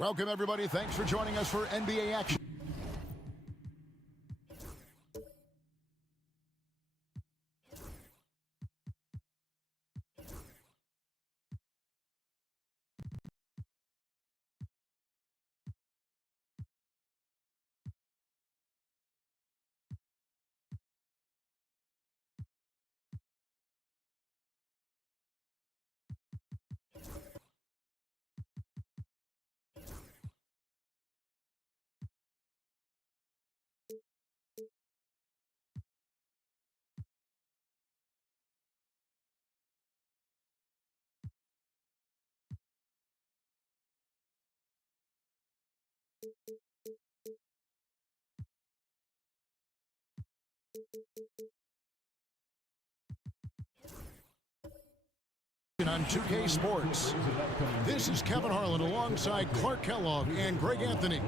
Welcome, everybody. Thanks for joining us for NBA action. On 2K Sports. This is Kevin Harlan alongside Clark Kellogg and Greg Anthony.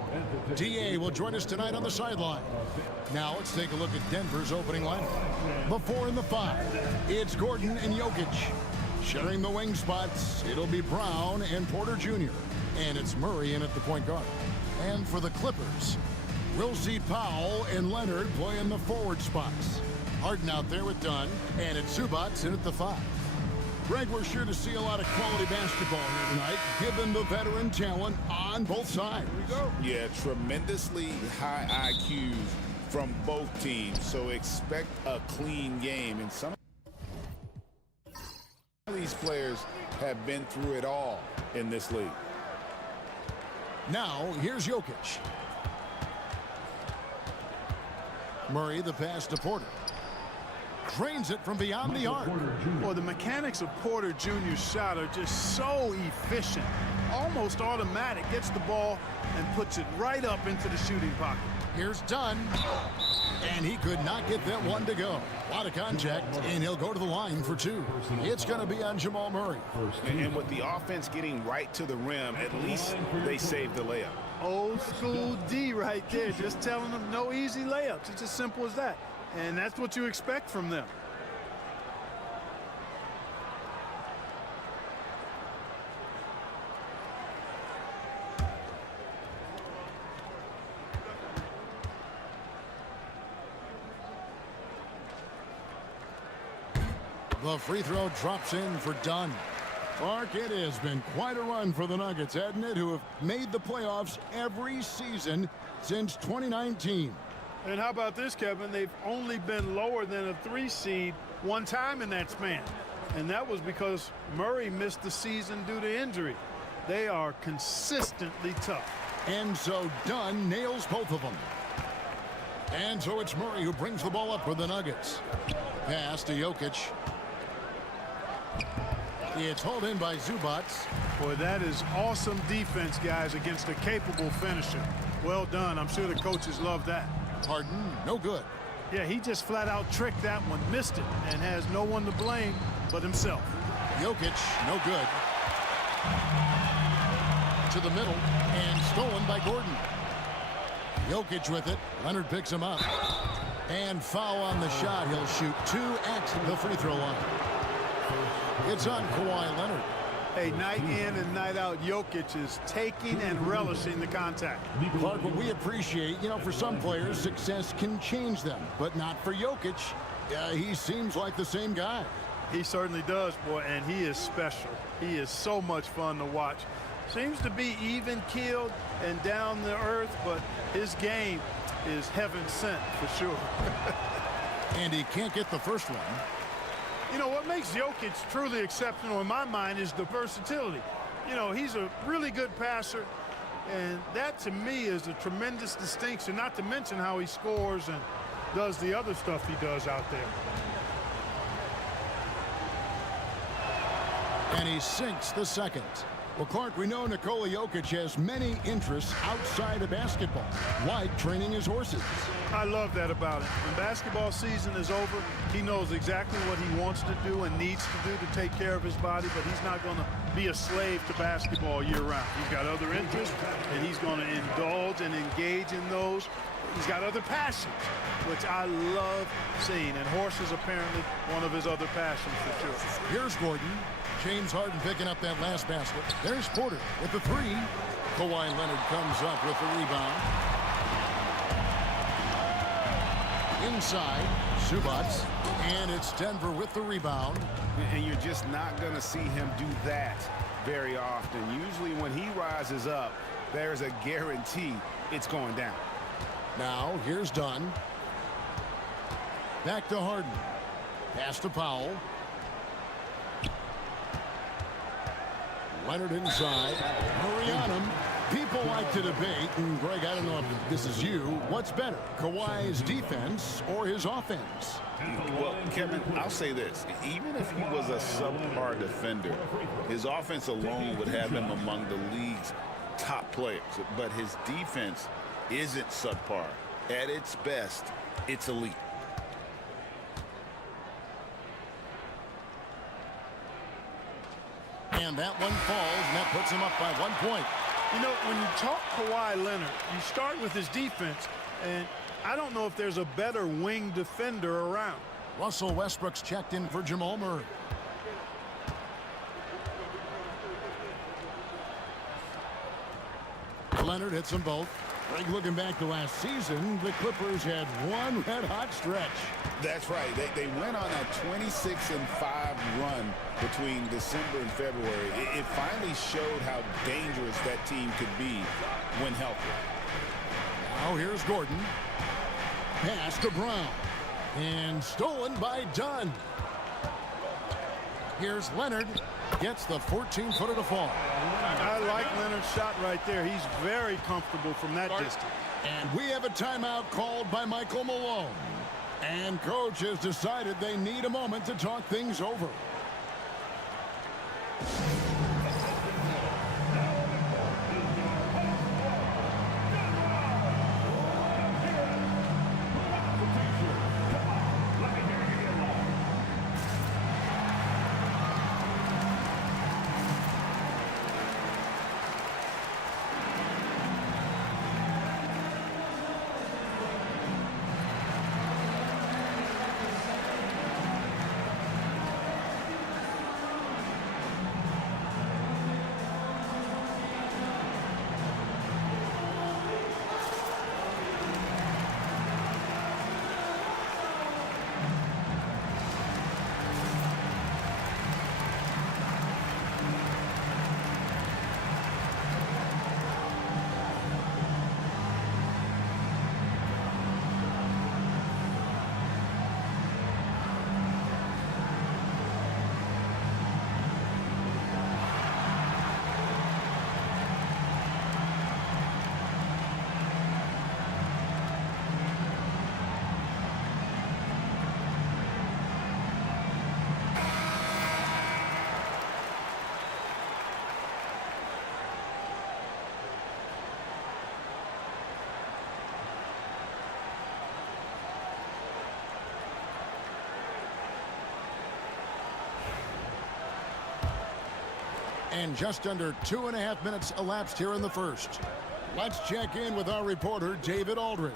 DA will join us tonight on the sideline. Now let's take a look at Denver's opening lineup. Before in the 5, it's Gordon and Jokic. Sharing the wing spots, it'll be Brown and Porter Jr. And it's Murray in at the point guard. And for the Clippers, we'll see Powell and Leonard playing the forward spots. Harden out there with Dunn, and it's Zubac in at the 5. Greg, we're sure to see a lot of quality basketball here tonight, given the veteran talent on both sides. Here we go. Yeah, tremendously high IQs from both teams, so expect a clean game. And some of these players have been through it all in this league. Now, here's Jokic. Murray, the pass to Porter. Drains it from beyond the arc. Well, the mechanics of Porter Jr.'s shot are just so efficient. Almost automatic. Gets the ball and puts it right up into the shooting pocket. Here's Dunn. And he could not get that one to go. A lot of contact, and he'll go to the line for 2. It's going to be on Jamal Murray. And with the offense getting right to the rim, at least they saved the layup. Old school D right there. Just telling them no easy layups. It's as simple as that. And that's what you expect from them. The free throw drops in for Dunn. Clark, it has been quite a run for the Nuggets, hasn't it, who have made the playoffs every season since 2019. And how about this, Kevin? They've only been lower than a 3 seed one time in that span. And that was because Murray missed the season due to injury. They are consistently tough. And so Dunn nails both of them. And so it's Murray who brings the ball up for the Nuggets. Pass to Jokic. It's hauled in by Zubac. Boy, that is awesome defense, guys, against a capable finisher. Well done. I'm sure the coaches love that. Harden, no good. Yeah, he just flat out tricked that one, missed it, and has no one to blame but himself. Jokic, no good. To the middle, and stolen by Gordon. Jokic with it. Leonard picks him up. And foul on the shot. He'll shoot 2 at the free throw line. It's on Kawhi Leonard. Hey, night in and night out, Jokic is taking and relishing the contact. Clark, what we appreciate, for some players, success can change them, but not for Jokic. He seems like the same guy. He certainly does, boy, and he is special. He is so much fun to watch. Seems to be even-keeled and down to earth, but his game is heaven sent for sure. And he can't get the first one. You know, what makes Jokic truly exceptional in my mind is the versatility. He's a really good passer, and that to me is a tremendous distinction, not to mention how he scores and does the other stuff he does out there. And he sinks the second. Well, Clark, we know Nikola Jokic has many interests outside of basketball, like training his horses. I love that about him. When basketball season is over, he knows exactly what he wants to do and needs to do to take care of his body, but he's not going to be a slave to basketball year-round. He's got other interests, and he's going to indulge and engage in those. he's got other passions, which I love seeing. And horse is apparently one of his other passions for sure. Here's Gordon. James Harden picking up that last basket. There's Porter with the three. Kawhi Leonard comes up with the rebound. Inside, Zubac. And it's Denver with the rebound. And you're just not going to see him do that very often. Usually when he rises up, there's a guarantee it's going down. Now, here's Dunn. Back to Harden. Pass to Powell. Leonard inside. Murray on him. People like to debate, and Greg, I don't know if this is you, what's better, Kawhi's defense or his offense? Well, Kevin, I'll say this. Even if he was a subpar defender, his offense alone would have him among the league's top players. But his defense isn't subpar. At its best, it's elite. And that one falls, and that puts him up by 1 point. You know, when you talk Kawhi Leonard, you start with his defense, and I don't know if there's a better wing defender around. Russell Westbrook's checked in for Jamal Murray. Leonard hits them both. Greg, looking back to last season, the Clippers had one red-hot stretch. That's right. They went on a 26-5 run between December and February. It finally showed how dangerous that team could be when healthy. Now here's Gordon. Pass to Brown. And stolen by Dunn. Here's Leonard. Gets the 14-footer to fall. I like Leonard's shot right there. He's very comfortable from that distance. And we have a timeout called by Michael Malone. And coach has decided they need a moment to talk things over. And just under 2.5 minutes elapsed here in the first. Let's check in with our reporter, David Aldridge.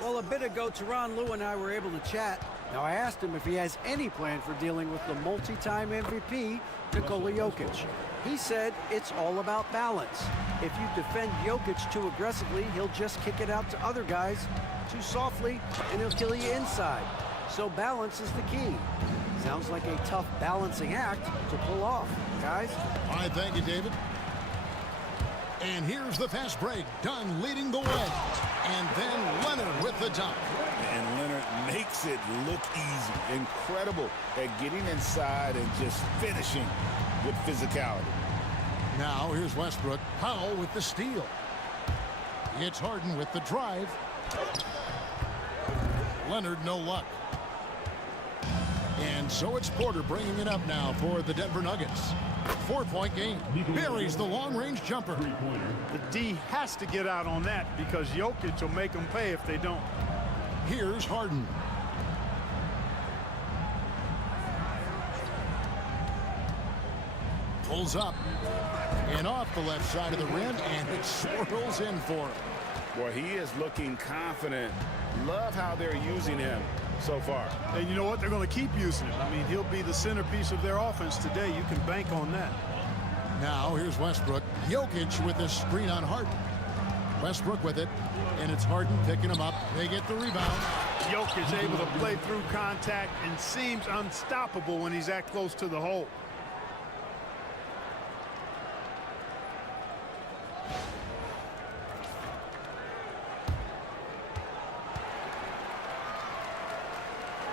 Well, a bit ago, Tyronn Lue and I were able to chat. Now, I asked him if he has any plan for dealing with the multi-time MVP, Nikola Jokic. He said it's all about balance. If you defend Jokic too aggressively, he'll just kick it out to other guys too softly, and he'll kill you inside. So balance is the key. Sounds like a tough balancing act to pull off, guys. All right, thank you, David. And here's the fast break. Dunn leading the way. And then Leonard with the dunk. And Leonard makes it look easy. Incredible at getting inside and just finishing with physicality. Now here's Westbrook. Powell with the steal. It's Harden with the drive. Leonard, no luck. And so it's Porter bringing it up now for the Denver Nuggets. 4-point game. Buries the long-range jumper. The D has to get out on that because Jokic will make them pay if they don't. Here's Harden. Pulls up and off the left side of the rim, and it swirls in for him. Boy, he is looking confident. Love how they're using him so far. And you know what? They're going to keep using him. I mean, he'll be the centerpiece of their offense today. You can bank on that. Now here's Westbrook. Jokic with the screen on Harden. Westbrook with it, and it's Harden picking him up. They get the rebound. Jokic able to play through contact and seems unstoppable when he's that close to the hole.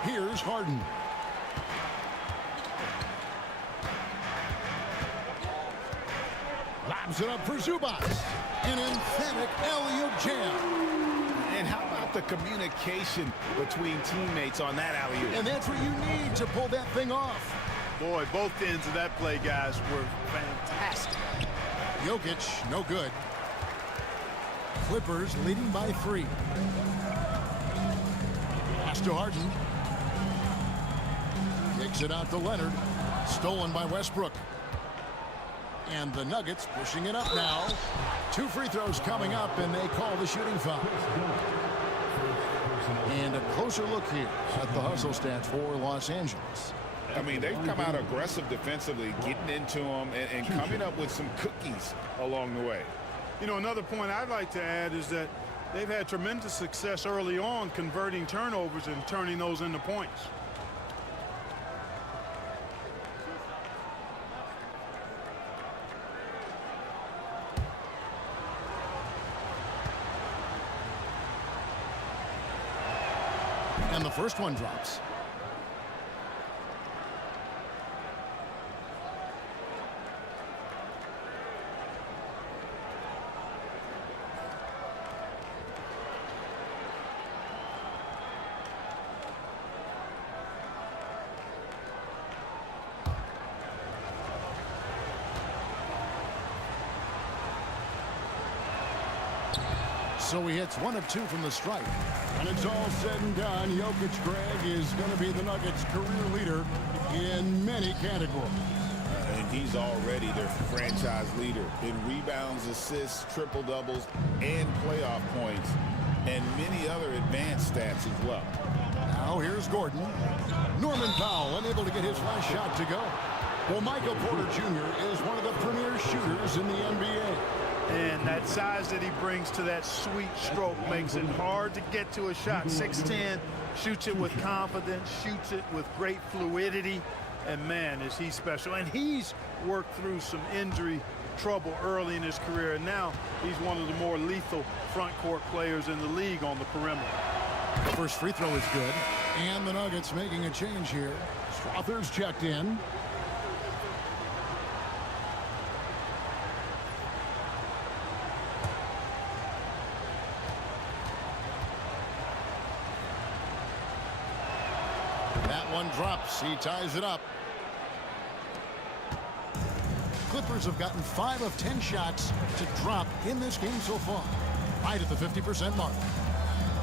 Here's Harden. Lobs it up for Zubac. An emphatic alley-oop jam. And how about the communication between teammates on that alley-oop? And that's what you need to pull that thing off. Boy, both ends of that play, guys, were fantastic. Jokic, no good. Clippers leading by 3. Pass to Harden. Kicks it out to Leonard. Stolen by Westbrook. And the Nuggets pushing it up now. 2 free throws coming up, and they call the shooting foul. And a closer look here at the hustle stats for Los Angeles. I mean, they've come out aggressive defensively, getting into them and coming up with some cookies along the way. You know, another point I'd like to add is that they've had tremendous success early on converting turnovers and turning those into points. And the first one drops. So he hits 1 of 2 from the stripe. When it's all said and done, Jokic, Greg, is going to be the Nuggets' career leader in many categories. And he's already their franchise leader in rebounds, assists, triple-doubles, and playoff points, and many other advanced stats as well. Now here's Gordon. Norman Powell unable to get his last shot to go. Well, Michael Porter Jr. is one of the premier shooters in the NBA. And that size that he brings to that sweet stroke makes it hard to get to a shot. 6'10", shoots it with confidence, shoots it with great fluidity. And, man, is he special. And he's worked through some injury trouble early in his career. And now he's one of the more lethal front court players in the league on the perimeter. The first free throw is good. And the Nuggets making a change here. Strother's checked in. That one drops. He ties it up. Clippers have gotten 5 of 10 shots to drop in this game so far. Right at the 50% mark.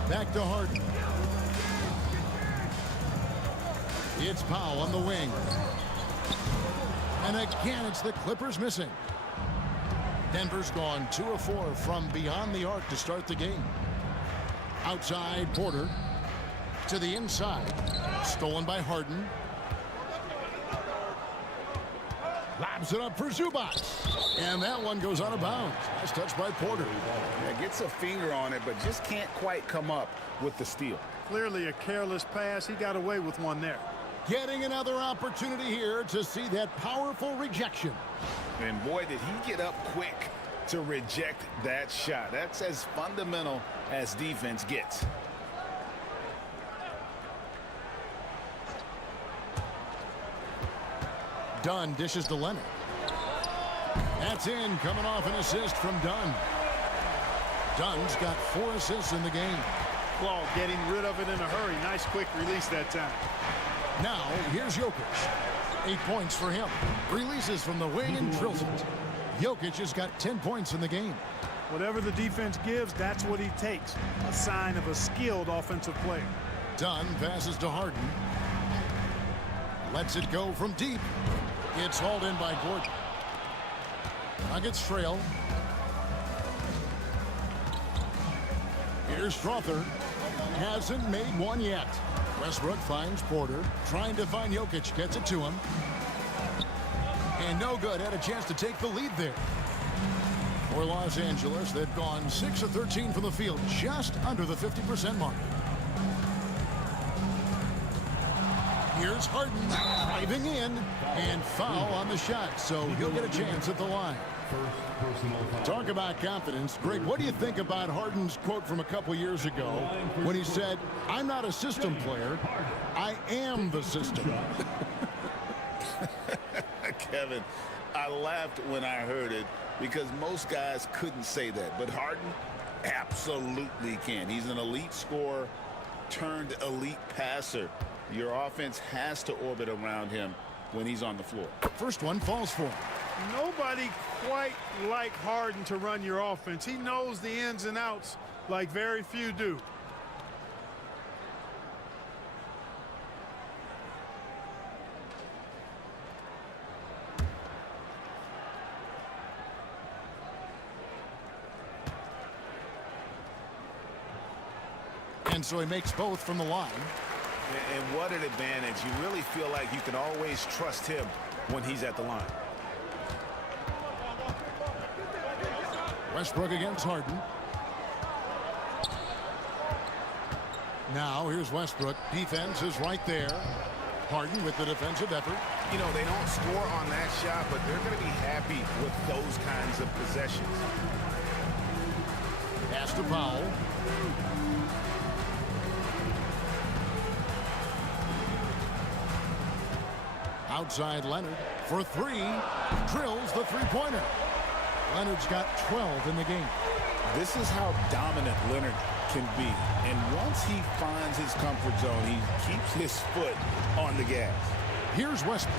Back to Harden. It's Powell on the wing. And again, it's the Clippers missing. Denver's gone 2 of 4 from beyond the arc to start the game. Outside, Porter. To the inside. Stolen by Harden. Lobs it up for Zubac. And that one goes out of bounds. Nice touch by Porter. Yeah, gets a finger on it, but just can't quite come up with the steal. Clearly a careless pass. He got away with one there. Getting another opportunity here to see that powerful rejection. And boy, did he get up quick to reject that shot. That's as fundamental as defense gets. Dunn dishes to Leonard. That's in, coming off an assist from Dunn. Dunn's got 4 assists in the game. Claw getting rid of it in a hurry. Nice quick release that time. Now, here's Jokic. 8 points for him. Releases from the wing and drills it. Jokic has got 10 points in the game. Whatever the defense gives, that's what he takes. A sign of a skilled offensive player. Dunn passes to Harden. Lets it go from deep. It's hauled in by Gordon. Nuggets trail. Here's Strother. Hasn't made one yet. Westbrook finds Porter. Trying to find Jokic. Gets it to him. And no good. Had a chance to take the lead there. For Los Angeles, they've gone 6 of 13 from the field. Just under the 50% mark. Here's Harden driving in. And foul on the shot. So he'll get a chance at the line. Talk about confidence. Greg, what do you think about Harden's quote from a couple years ago when he said, "I'm not a system player, I am the system"? Kevin, I laughed when I heard it because most guys couldn't say that. But Harden absolutely can. He's an elite scorer turned elite passer. Your offense has to orbit around him when he's on the floor. First one falls for him. Nobody quite like Harden to run your offense. He knows the ins and outs like very few do. And so he makes both from the line. And what an advantage. You really feel like you can always trust him when he's at the line. Westbrook against Harden. Now here's Westbrook. Defense is right there. Harden with the defensive effort. You know, they don't score on that shot, but they're going to be happy with those kinds of possessions. Pass to Powell. Outside Leonard for three. Drills the three-pointer. Leonard's got 12 in the game. This is how dominant Leonard can be. And once he finds his comfort zone, he keeps his foot on the gas. Here's Westbrook.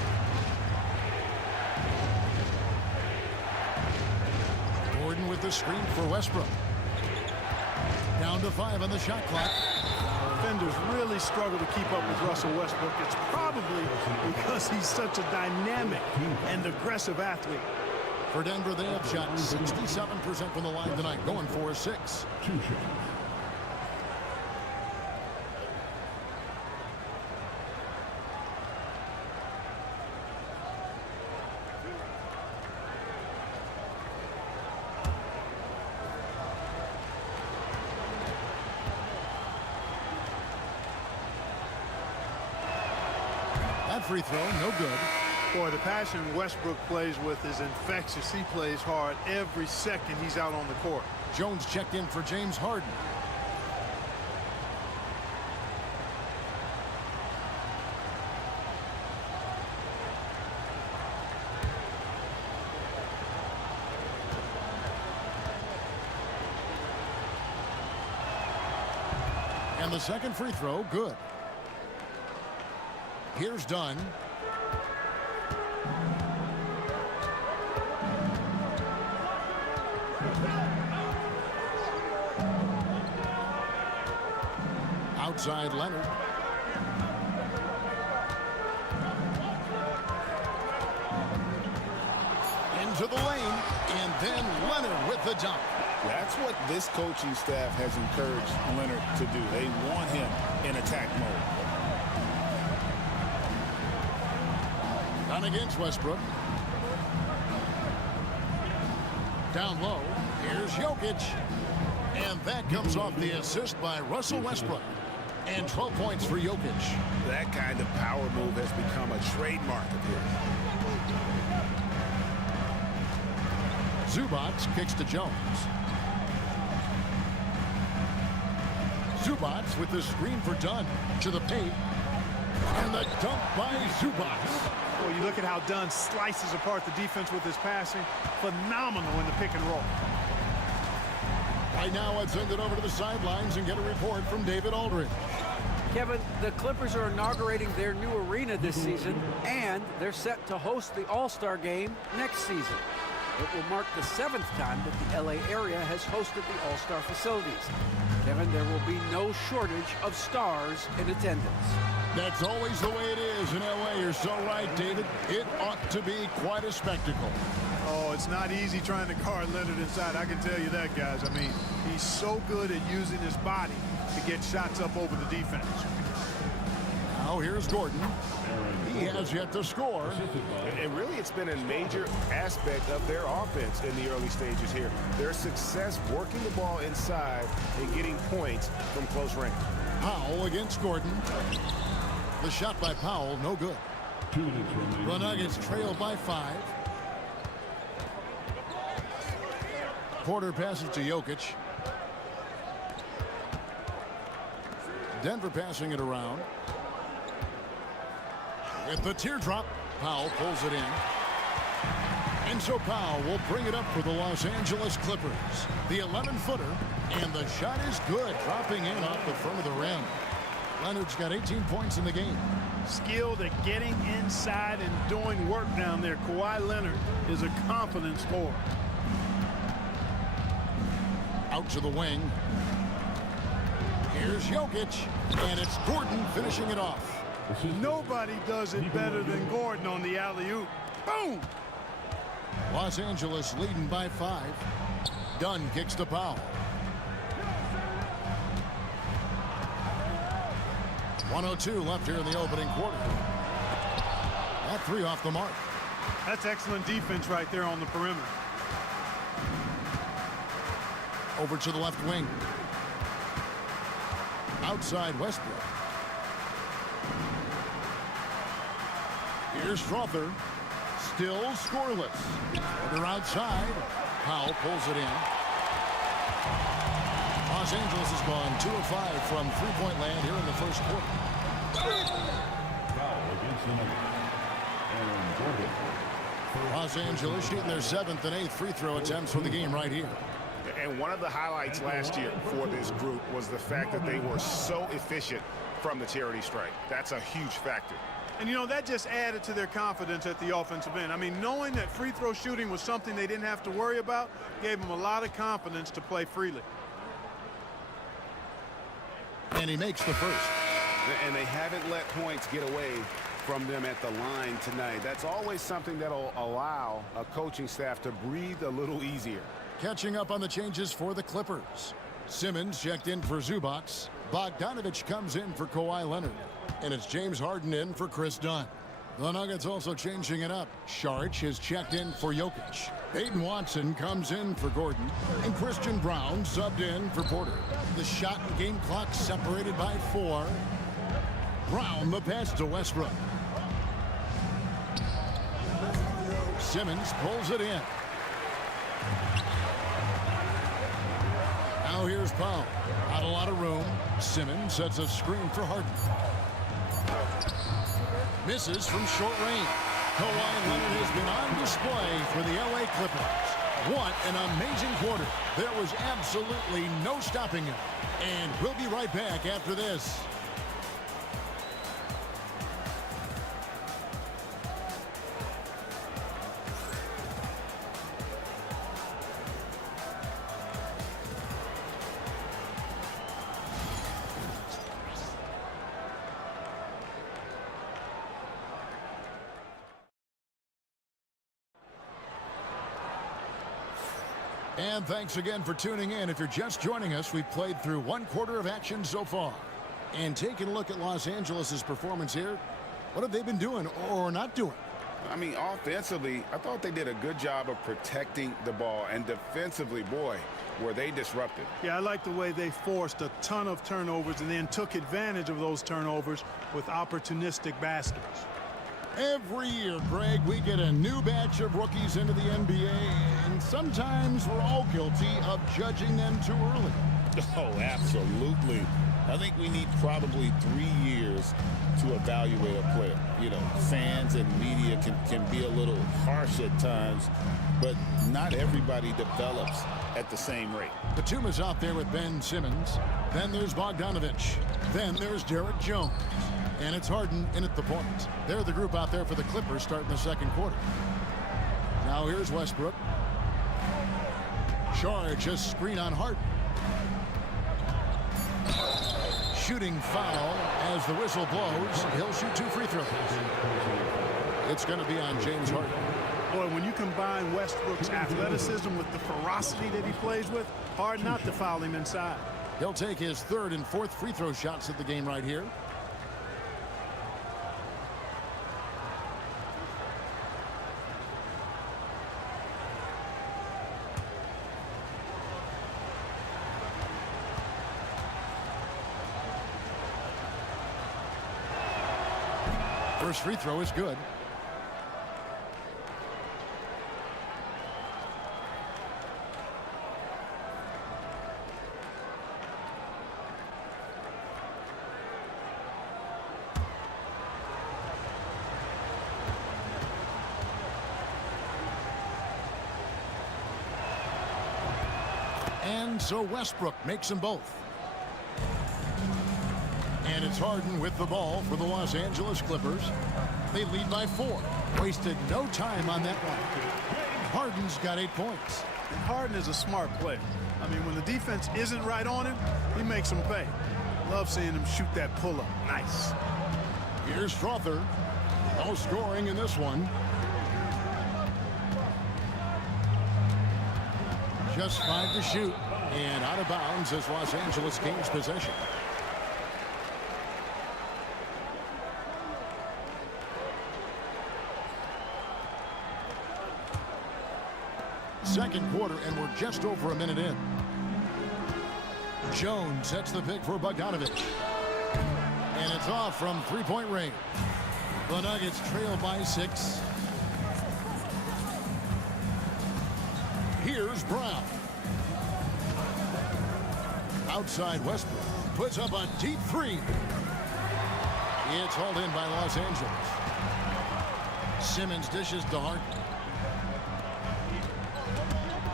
Gordon with the screen for Westbrook. Down to 5 on the shot clock. Defenders really struggle to keep up with Russell Westbrook. It's probably because he's such a dynamic and aggressive athlete. For Denver, they have shot 67% from the line tonight, going 4-6. That free throw, no good. Boy, the passion Westbrook plays with is infectious. He plays hard every second he's out on the court. Jones checked in for James Harden. And the second free throw, good. Here's Dunn. Outside Leonard. Into the lane, and then Leonard with the dunk. That's what this coaching staff has encouraged Leonard to do. They want him in attack mode. Down against Westbrook. Down low. Here's Jokic. And that comes off the assist by Russell Westbrook. And 12 points for Jokic. That kind of power move has become a trademark of his. Zubac kicks to Jones. Zubac with the screen for Dunn. To the paint. And the dunk by Zubac. Well, you look at how Dunn slices apart the defense with his passing. Phenomenal in the pick and roll. Right now, let's send it over to the sidelines and get a report from David Aldridge. Kevin, the Clippers are inaugurating their new arena this season, and they're set to host the All-Star Game next season. It will mark the 7th time that the LA area has hosted the All-Star facilities. Kevin, there will be no shortage of stars in attendance. That's always the way it is in L.A. You're so right, David. It ought to be quite a spectacle. Oh, it's not easy trying to guard Leonard inside. I can tell you that, guys. I mean, he's so good at using his body to get shots up over the defense. Now here's Gordon. He has yet to score. And really, it's been a major aspect of their offense in the early stages here. Their success working the ball inside and getting points from close range. Powell against Gordon. The shot by Powell, no good. The Nuggets trail by 5. Porter passes to Jokic. Denver passing it around. With the teardrop, Powell pulls it in. And so Powell will bring it up for the Los Angeles Clippers. The 11-footer, and the shot is good, dropping in off the front of the rim. Leonard's got 18 points in the game. Skilled at getting inside and doing work down there. Kawhi Leonard is a confident scorer. Out to the wing. Here's Jokic, and it's Gordon finishing it off. Nobody does it better than Gordon on the alley-oop. Boom! Los Angeles leading by 5. Dunn kicks to Powell. 1:02 left here in the opening quarter. That 3 off the mark. That's excellent defense right there on the perimeter. Over to the left wing. Outside Westbrook. Here's Strother. Still scoreless. They're outside. Powell pulls it in. Los Angeles has gone 2 of 5 from three-point land here in the first quarter. Los Angeles shooting their 7th and 8th free throw attempts for the game right here. And one of the highlights last year for this group was the fact that they were so efficient from the charity stripe. That's a huge factor. And, you know, that just added to their confidence at the offensive end. I mean, knowing that free throw shooting was something they didn't have to worry about gave them a lot of confidence to play freely. And he makes the first. And they haven't let points get away from them at the line tonight. That's always something that'll allow a coaching staff to breathe a little easier. Catching up on the changes for the Clippers. Simmons checked in for Zubac. Bogdanovich comes in for Kawhi Leonard. And it's James Harden in for Chris Dunn. The Nuggets also changing it up. Saric has checked in for Jokic. Peyton Watson comes in for Gordon. And Christian Brown subbed in for Porter. The shot and game clock separated by 4. Brown the pass to Westbrook. Simmons pulls it in. Now here's Powell. Not a lot of room. Simmons sets a screen for Harden. Misses from short range. Kawhi Leonard has been on display for the LA Clippers. What an amazing quarter. There was absolutely no stopping him. And we'll be right back after this. And thanks again for tuning in. If you're just joining us, we've played through 1 quarter of action so far. And taking a look at Los Angeles' performance here, what have they been doing or not doing? I mean, offensively, I thought they did a good job of protecting the ball. And defensively, boy, were they disruptive. Yeah, I like the way they forced a ton of turnovers and then took advantage of those turnovers with opportunistic baskets. Every year, Greg, we get a new batch of rookies into the NBA, and sometimes we're all guilty of judging them too early. Oh, absolutely. I think we need probably 3 years to evaluate a player. You know, fans and media can be a little harsh at times, but not everybody develops at the same rate. Batuma's out there with Ben Simmons. Then there's Bogdanovich. Then there's Derek Jones. And it's Harden in at the point. They're the group out there for the Clippers starting the second quarter. Now here's Westbrook. Saric just screen on Harden. shooting foul as the whistle blows. He'll shoot 2 free throws. It's going to be on James Harden. Boy, when you combine Westbrook's athleticism with the ferocity that he plays with, hard not to foul him inside. He'll take his 3rd and 4th free throw shots at the game right here. First free throw is good. And so Westbrook makes them both. And it's Harden with the ball for the Los Angeles Clippers. They lead by 4. Wasted no time on that one. Harden's got 8 points. And Harden is a smart player. I mean, when the defense isn't right on him, he makes them pay. Love seeing him shoot that pull-up. Nice. Here's Strother. No scoring in this one. Just 5 to shoot. And out of bounds as Los Angeles gains possession. Second quarter, and we're just over a minute in. Jones sets the pick for Bogdanovich. And it's off from 3-point range. The Nuggets trail by 6. Here's Brown. Outside Westbrook. Puts up a deep 3. It's hauled in by Los Angeles. Simmons dishes to Harden.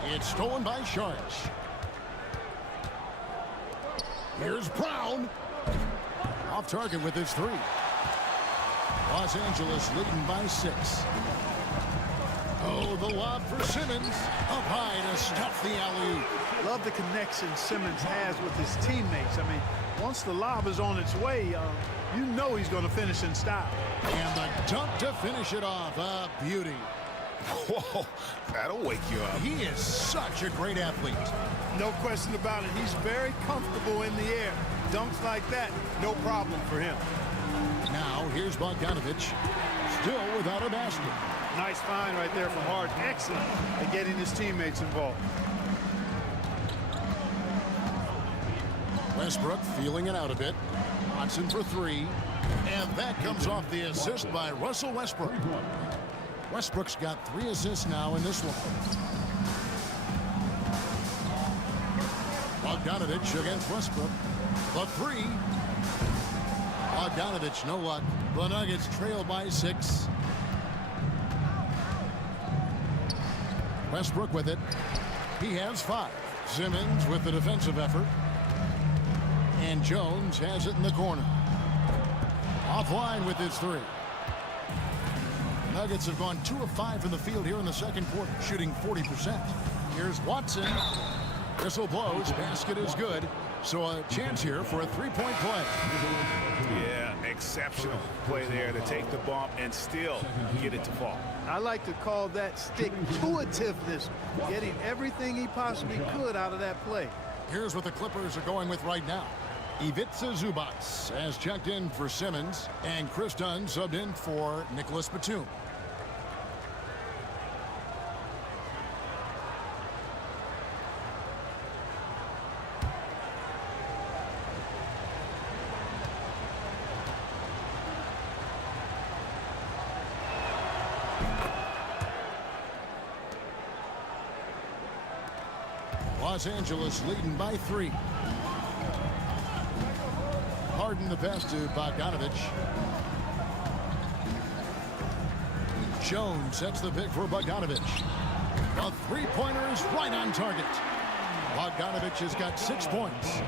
It's stolen by Sharks. Here's Brown. Off target with his 3. Los Angeles leading by 6. Oh, the lob for Simmons. Up high to stuff the alley-oop. Love the connection Simmons has with his teammates. I mean, once the lob is on its way, you know he's going to finish in style. And the dunk to finish it off. A beauty. Whoa, that'll wake you up. He is such a great athlete. No question about it. He's very comfortable in the air. Dunks like that, no problem for him. Now, here's Bogdanovich. Still without a basket. Nice find right there from Harden. Excellent at getting his teammates involved. Westbrook feeling it out a bit. Watson for 3. And that comes off the assist by Russell Westbrook. Westbrook's got 3 assists now in this one. Bogdanovich against Westbrook. The 3. Bogdanovich, no luck. The Nuggets trail by 6. Westbrook with it. He has 5. Simmons with the defensive effort. And Jones has it in the corner. Offline with his 3. Nuggets have gone 2 of 5 from the field here in the second quarter, shooting 40%. Here's Watson. Whistle blows. Basket is good. So a chance here for a 3-point play. Yeah, exceptional play there to take the bump and still get it to fall. I like to call that stick-to-itiveness, getting everything he possibly could out of that play. Here's what the Clippers are going with right now. Ivica Zubac has checked in for Simmons, and Chris Dunn subbed in for Nicholas Batum. Los Angeles leading by 3. Harden the pass to Bogdanovich. Jones sets the pick for Bogdanovich. The 3-pointer is right on target. Bogdanovich has got 6 points.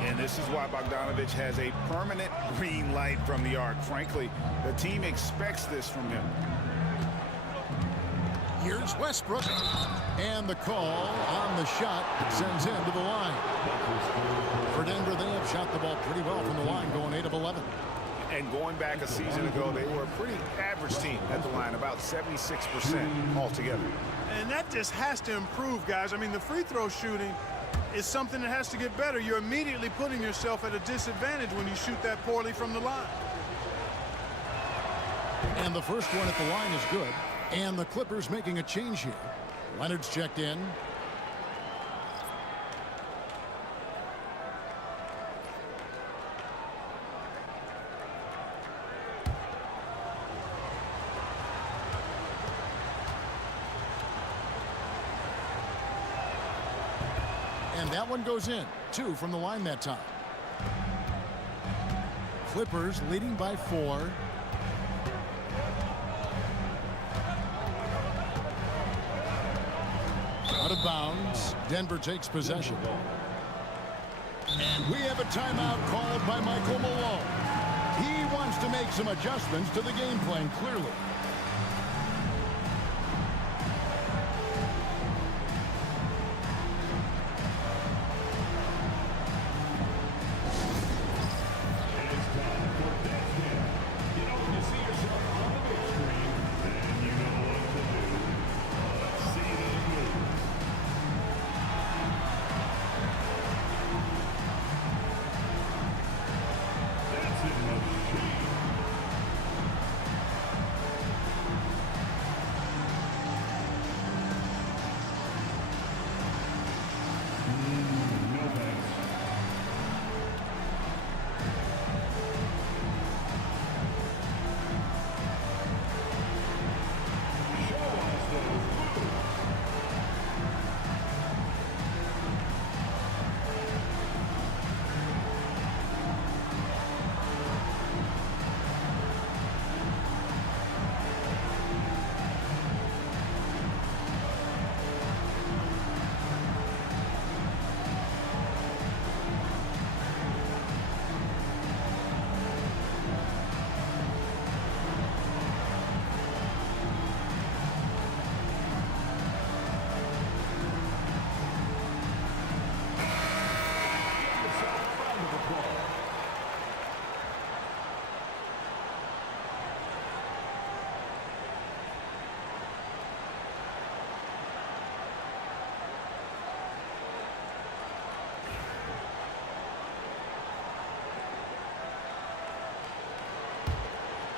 And this is why Bogdanovich has a permanent green light from the arc. Frankly, the team expects this from him. Here's Here's Westbrook. And the call on the shot sends him to the line. For Denver, they have shot the ball pretty well from the line, going 8 of 11. And going back a season ago, they were a pretty average team at the line, about 76% altogether. And that just has to improve, guys. I mean, the free throw shooting is something that has to get better. You're immediately putting yourself at a disadvantage when you shoot that poorly from the line. And the first one at the line is good. And the Clippers making a change here. Leonard's checked in. And that one goes in. 2 from the line that time. Clippers leading by 4. Out of bounds. Denver takes possession. And we have a timeout called by Michael Malone. He wants to make some adjustments to the game plan, clearly.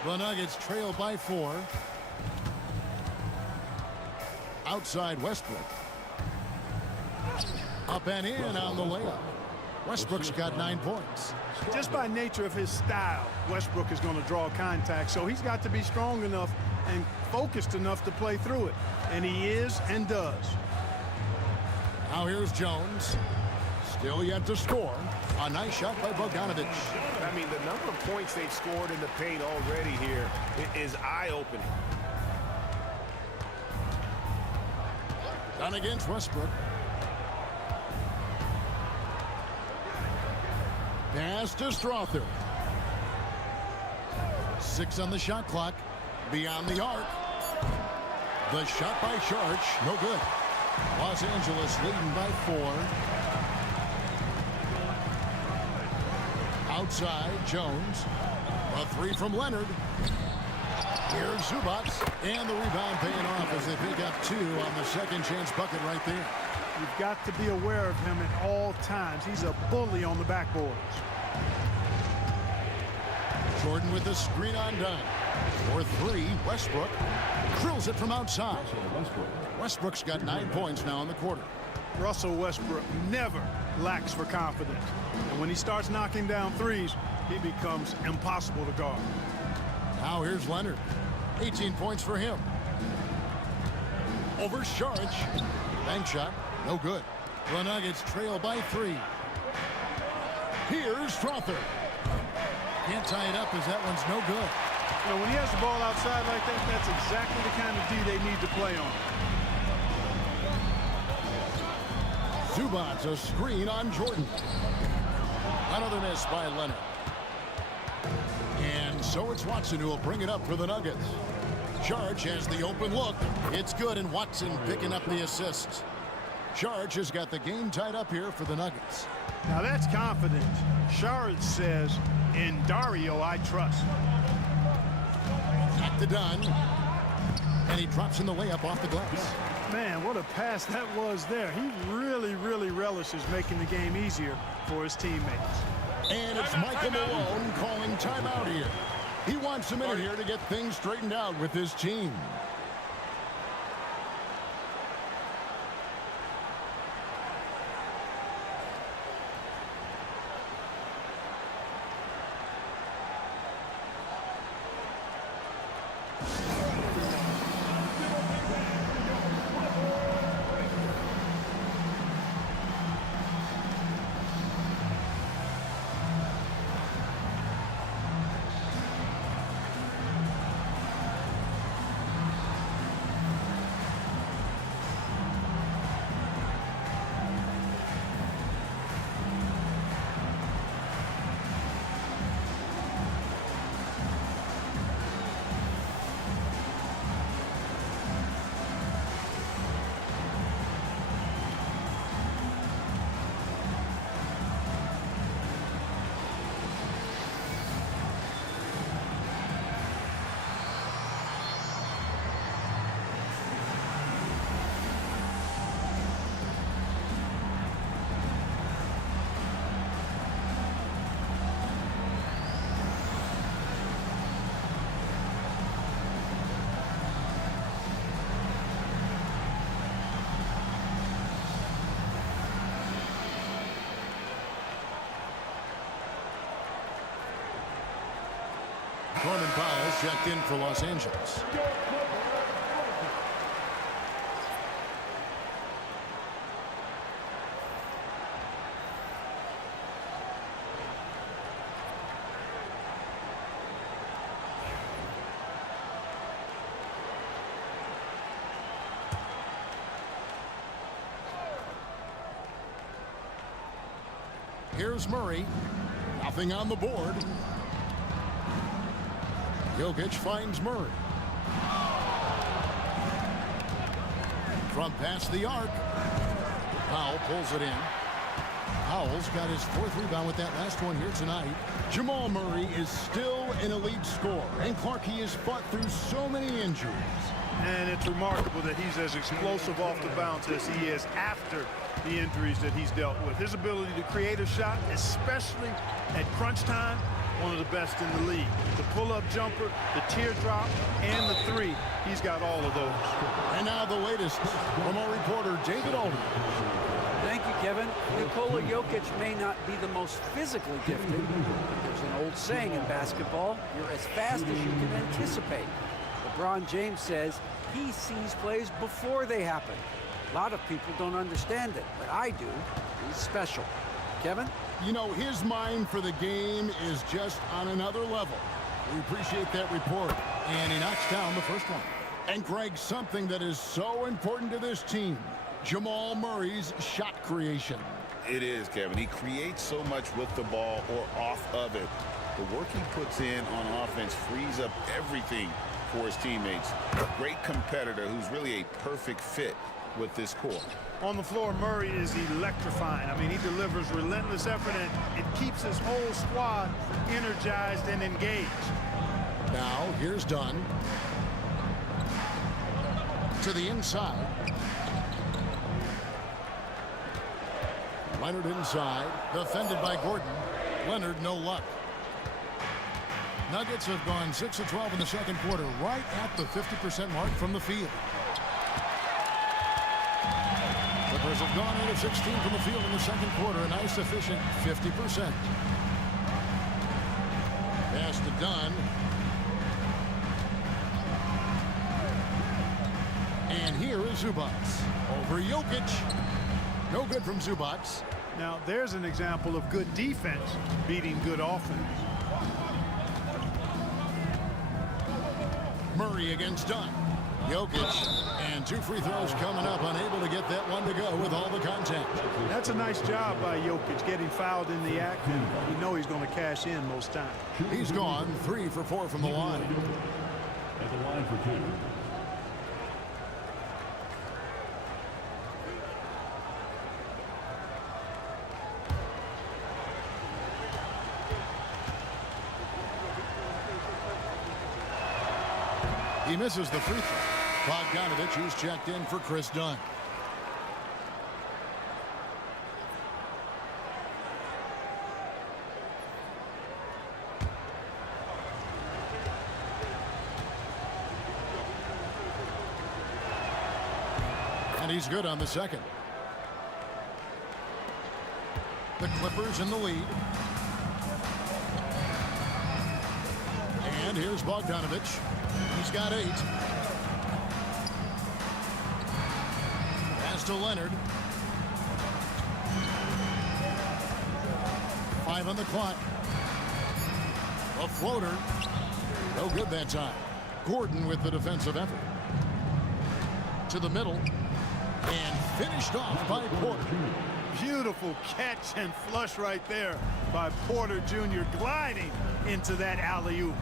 The Nuggets trail by 4. Outside Westbrook. Up and in on the layup. Westbrook's got 9 points. Just by nature of his style, Westbrook is going to draw contact, so he's got to be strong enough and focused enough to play through it. And he is and does. Now here's Jones. Still yet to score. A nice shot by Bogdanovic. I mean, the number of points they've scored in the paint already here is eye-opening. Done against Westbrook. Pass to Strother. 6 on the shot clock. Beyond the arc. The shot by Sharch. No good. Los Angeles leading by 4. Outside, Jones. A 3 from Leonard. Here's Zubac. And the rebound paying off as they pick up 2 on the second chance bucket right there. You've got to be aware of him at all times. He's a bully on the backboards. Jordan with the screen on done. For 3, Westbrook drills it from outside. Westbrook's got 9 points now in the quarter. Russell Westbrook never lacks for confidence. And when he starts knocking down threes, he becomes impossible to guard. Now here's Leonard. 18 points for him. Over Sharch. Bank shot. No good. The Nuggets trail by 3. Here's Strother. Can't tie it up as that one's no good. You know, when he has the ball outside like that, that's exactly the kind of D they need to play on. Zubac, a screen on Jordan. Another miss by Leonard. And so it's Watson who will bring it up for the Nuggets. Charge has the open look. It's good, and Watson picking up the assist. Charge has got the game tied up here for the Nuggets. Now that's confidence. Charge says, in Dario I trust. Back to Dunn. And he drops in the layup off the glass. Man, what a pass that was there. He really relishes making the game easier for his teammates. And it's Michael Malone calling timeout here. He wants a minute here to get things straightened out with his team. Norman Powell checked in for Los Angeles. Here's Murray. Nothing on the board. Jokic finds Murray. From past the arc. Powell pulls it in. Powell's got his fourth rebound with that last one here tonight. Jamal Murray is still an elite scorer. And Clark, he has fought through so many injuries. And it's remarkable that he's as explosive off the bounce as he is after the injuries that he's dealt with. His ability to create a shot, especially at crunch time, one of the best in the league. The pull-up jumper, the teardrop, and the three. He's got all of those. And now the latest from our reporter, David Aldridge. Thank you, Kevin. Nikola Jokic may not be the most physically gifted, but there's an old saying in basketball, you're as fast as you can anticipate. LeBron James says he sees plays before they happen. A lot of people don't understand it, but I do. He's special. Kevin? You know, his mind for the game is just on another level. We appreciate that report. And he knocks down the first one. And Greg, something that is so important to this team, Jamal Murray's shot creation. It is, Kevin. He creates so much with the ball or off of it. The work he puts in on offense frees up everything for his teammates. A great competitor who's really a perfect fit with this core. On the floor, Murray is electrifying. I mean, he delivers relentless effort, and it keeps his whole squad energized and engaged. Now, here's Dunn. To the inside. Leonard inside. Defended by Gordon. Leonard, no luck. Nuggets have gone 6 of 12 in the second quarter, right at the 50% mark from the field. Clippers have gone 8 of 16 from the field in the second quarter, a nice efficient 50%. Pass to Dunn. And here is Zubac over Jokic. No good from Zubac. Now, there's an example of good defense beating good offense. Murray against Dunn. Jokic, and 2 free throws coming up, unable to get that one to go with all the contact. That's a nice job by Jokic, getting fouled in the act, and you know he's going to cash in most times. He's gone 3 for 4 from the line. At the line for 2. He misses the free throw. Bogdanovich, who's checked in for Chris Dunn. And he's good on the second. The Clippers in the lead. And here's Bogdanovich. He's got 8. Pass to Leonard. 5 on the clock. A floater. No good that time. Gordon with the defensive effort. To the middle. And finished off by Porter. Beautiful catch and flush right there by Porter Jr. gliding into that alley-oop.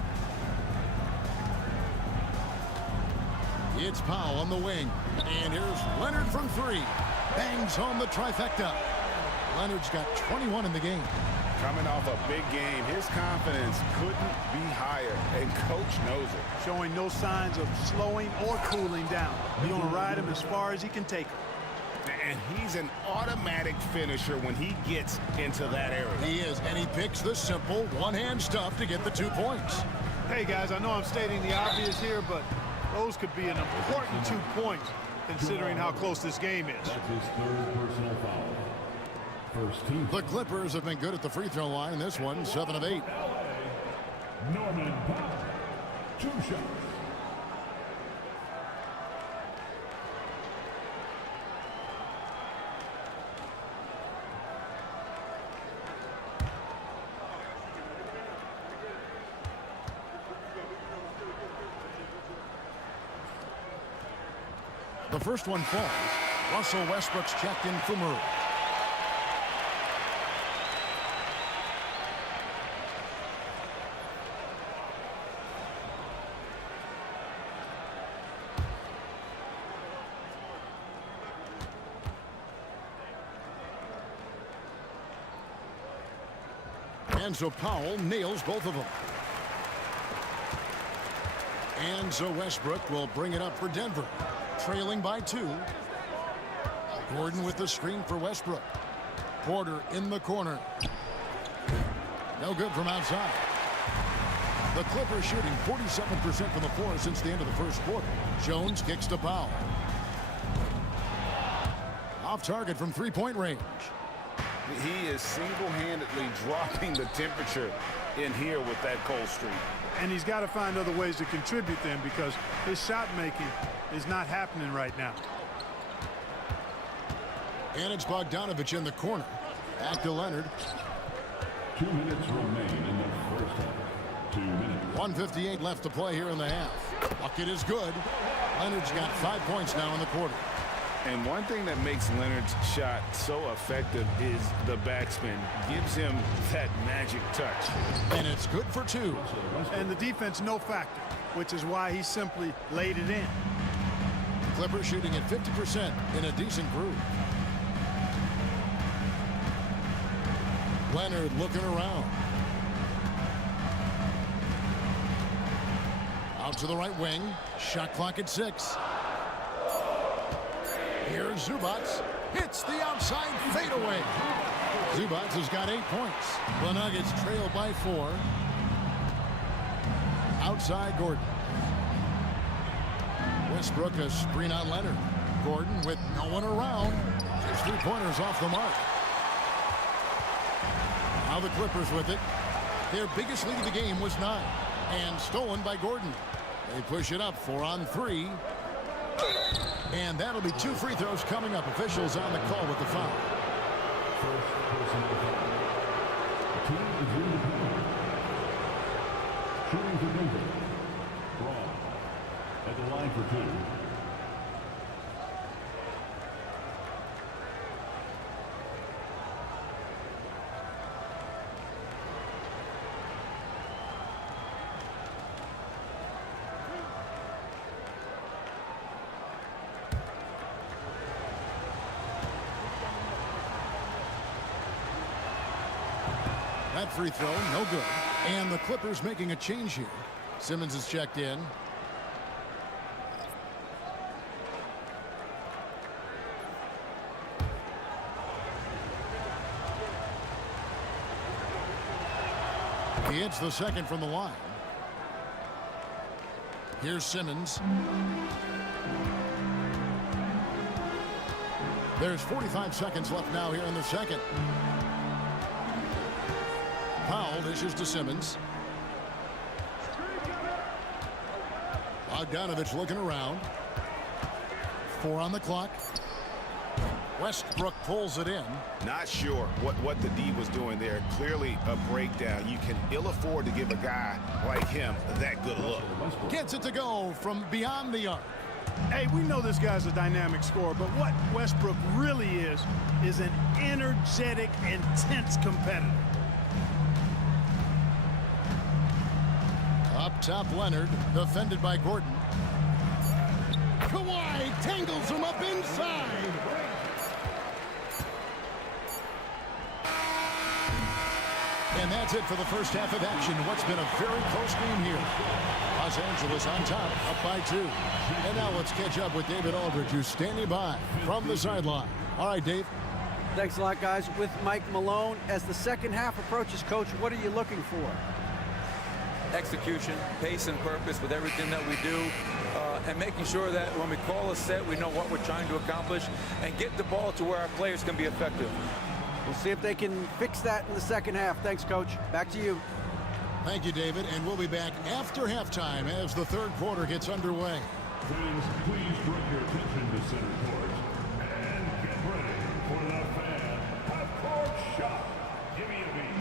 It's Powell on the wing. And here's Leonard from 3. Bangs home the trifecta. Leonard's got 21 in the game. Coming off a big game, his confidence couldn't be higher, and coach knows it. Showing no signs of slowing or cooling down. He's going to ride him as far as he can take him. And he's an automatic finisher when he gets into that area. He is, and he picks the simple one-hand stuff to get the 2 points. Hey, guys, I know I'm stating the obvious here, but those could be an important 2 points considering how close this game is. That's his 3rd personal foul. First team. The Clippers have been good at the free throw line in this one, 7 of 8. Norman Powell. 2 shots. The first one falls. Russell Westbrook's checked in for Murray. And so Powell nails both of them. And so Westbrook will bring it up for Denver. Trailing by 2. Gordon with the screen for Westbrook. Porter in the corner. No good from outside. The Clippers shooting 47% from the floor since the end of the first quarter. Jones kicks to Powell. Off target from three-point range. He is single-handedly dropping the temperature in here with that cold streak. And he's got to find other ways to contribute then, because his shot making is not happening right now. And it's Bogdanovich in the corner. Back to Leonard. 2 minutes remain in the first half. 2 minutes. 1:58 left to play here in the half. Bucket is good. Leonard's got 5 points now in the quarter. And one thing that makes Leonard's shot so effective is the backspin. Gives him that magic touch. And it's good for 2. And the defense no factor, which is why he simply laid it in. Clippers shooting at 50% in a decent groove. Leonard looking around. Out to the right wing. Shot clock at 6. Here's Zubats. Hits the outside fadeaway. Zubats has got 8 points. The Nuggets trail by 4. Outside Gordon. Westbrook a screen on Leonard. Gordon with no one around. His 3-pointers off the mark. Now the Clippers with it. Their biggest lead of the game was 9. And stolen by Gordon. They push it up 4 on 3. And that'll be 2 free throws coming up. Officials on the call with the foul. First personal foul. The team is in the penalty. Shooting for Denver. Braun. At the line for 2. That free throw, no good. And the Clippers making a change here. Simmons is checked in. He hits the second from the line. Here's Simmons. There's 45 seconds left now here in the second. Powell dishes to Simmons. Bogdanovich looking around. 4 on the clock. Westbrook pulls it in. Not sure what the D was doing there. Clearly a breakdown. You can ill afford to give a guy like him that good look. Gets it to go from beyond the arc. Hey, we know this guy's a dynamic scorer, but what Westbrook really is an energetic, intense competitor. Up top, Leonard, defended by Gordon. Kawhi tangles him up inside. And that's it for the first half of action. What's been a very close game here. Los Angeles on top, up by 2. And now let's catch up with David Aldridge, who's standing by from the sideline. All right, Dave. Thanks a lot, guys. With Mike Malone, as the second half approaches, Coach, what are you looking for? Execution, pace, and purpose with everything that we do, and making sure that when we call a set, we know what we're trying to accomplish and get the ball to where our players can be effective. We'll see if they can fix that in the second half. Thanks, Coach. Back to you. Thank you, David. And we'll be back after halftime as the third quarter gets underway. Fans, please direct your attention to center court and get ready for the fan half-court shot. Give me a beat.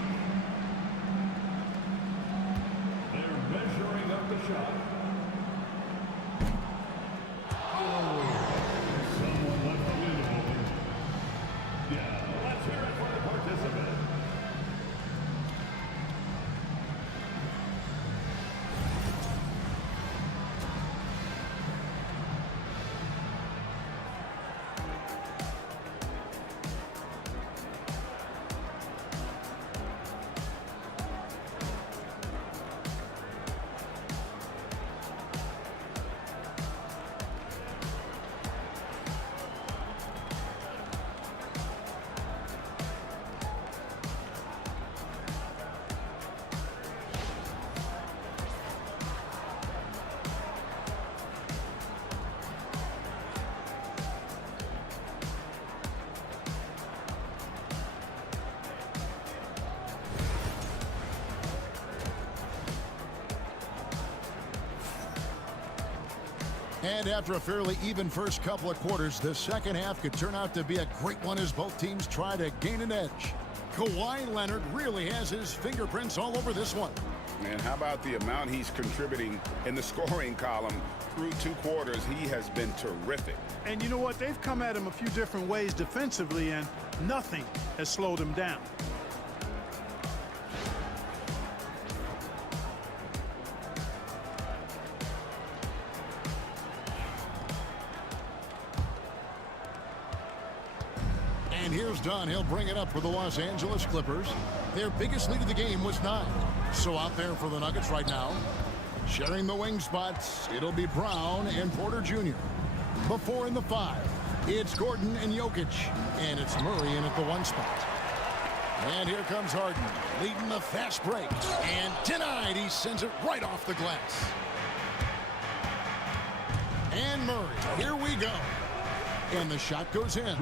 They're measuring up the shot. Someone left the window open. Yeah, let's hear it for the participant. And after a fairly even first couple of quarters, the second half could turn out to be a great one as both teams try to gain an edge. Kawhi Leonard really has his fingerprints all over this one. And how about the amount he's contributing in the scoring column through 2 quarters? He has been terrific. And you know what? They've come at him a few different ways defensively, and nothing has slowed him down. And here's Dunn. He'll bring it up for the Los Angeles Clippers. Their biggest lead of the game was 9. So out there for the Nuggets right now, sharing the wing spots, it'll be Brown and Porter Jr. Before in the 5, it's Gordon and Jokic. And it's Murray in at the 1 spot. And here comes Harden, leading the fast break. And denied. He sends it right off the glass. And Murray, here we go. And the shot goes in.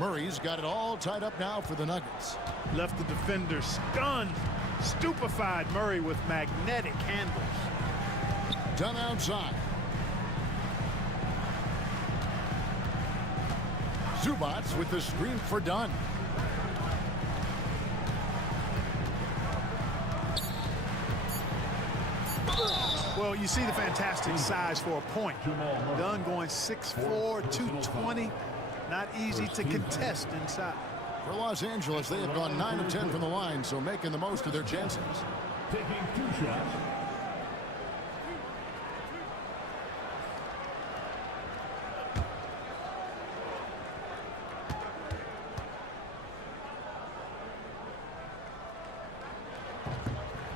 Murray's got it all tied up now for the Nuggets. Left the defender stunned, stupefied. Murray with magnetic handles. Dunn outside. Zubats with the screen for Dunn. Well, you see the fantastic size for a point. Dunn going 6'4", 220. Not easy to contest inside. For Los Angeles, they have gone 9 of 10 from the line, so making the most of their chances. Taking 2 shots.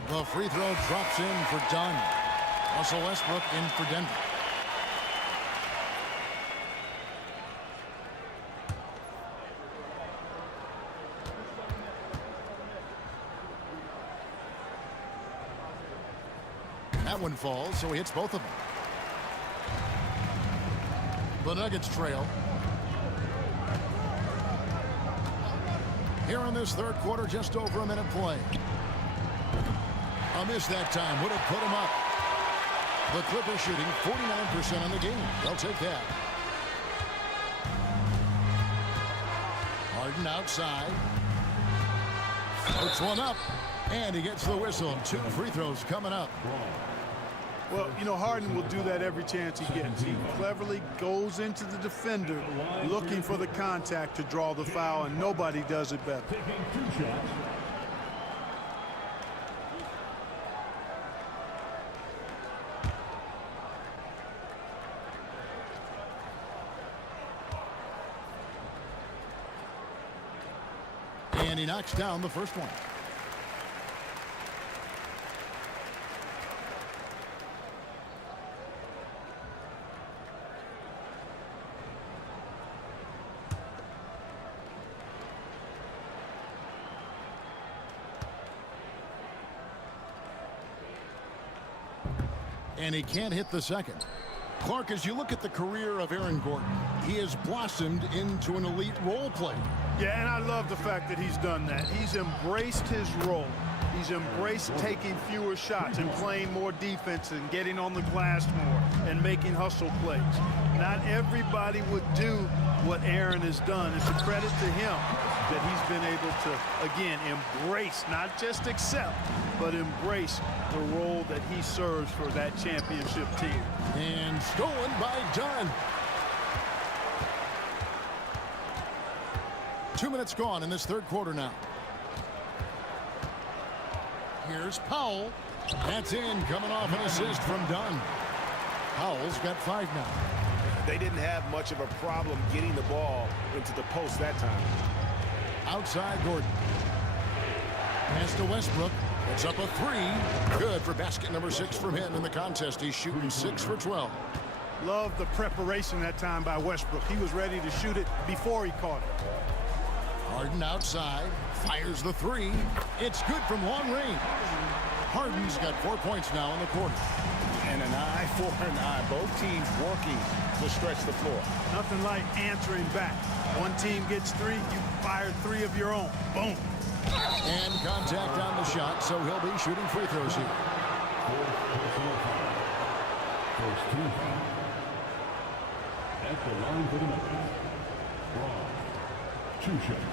The free throw drops in for Dunn. Russell Westbrook in for Denver. That one falls, so he hits both of them. The Nuggets trail. Here in this third quarter, just over a minute play. A miss that time would have put him up. The Clippers shooting 49% on the game. They'll take that. Harden outside. Puts one up. And he gets the whistle. 2 free throws coming up. Well, you know, Harden will do that every chance he gets. He cleverly goes into the defender looking for the contact to draw the foul, and nobody does it better. Taking 2 shots. And he knocks down the first one. And he can't hit the second. Clark, as you look at the career of Aaron Gordon, he has blossomed into an elite role player. Yeah, and I love the fact that he's done that. He's embraced his role. He's embraced taking fewer shots and playing more defense and getting on the glass more and making hustle plays. Not everybody would do what Aaron has done. It's a credit to him that he's been able to, again, embrace, not just accept, but embrace the role that he serves for that championship team. And stolen by Dunn. 2 minutes gone in this third quarter now. Here's Powell. That's in, coming off an assist from Dunn. Powell's got 5 now. They didn't have much of a problem getting the ball into the post that time. Outside Gordon. Pass to Westbrook. It's up a 3. Good for basket number 6 from him in the contest. He's shooting 6 for 12. Love the preparation that time by Westbrook. He was ready to shoot it before he caught it. Harden outside. Fires the 3. It's good from long range. Harden's got 4 points now in the quarter. And an eye for an eye. Both teams working to stretch the floor. Nothing like answering back. One team gets 3, you fire 3 of your own. Boom. And contact on the shot, so he'll be shooting free throws here. First 2 fouls. At the line for the Nuggets. Braun. 2 shots.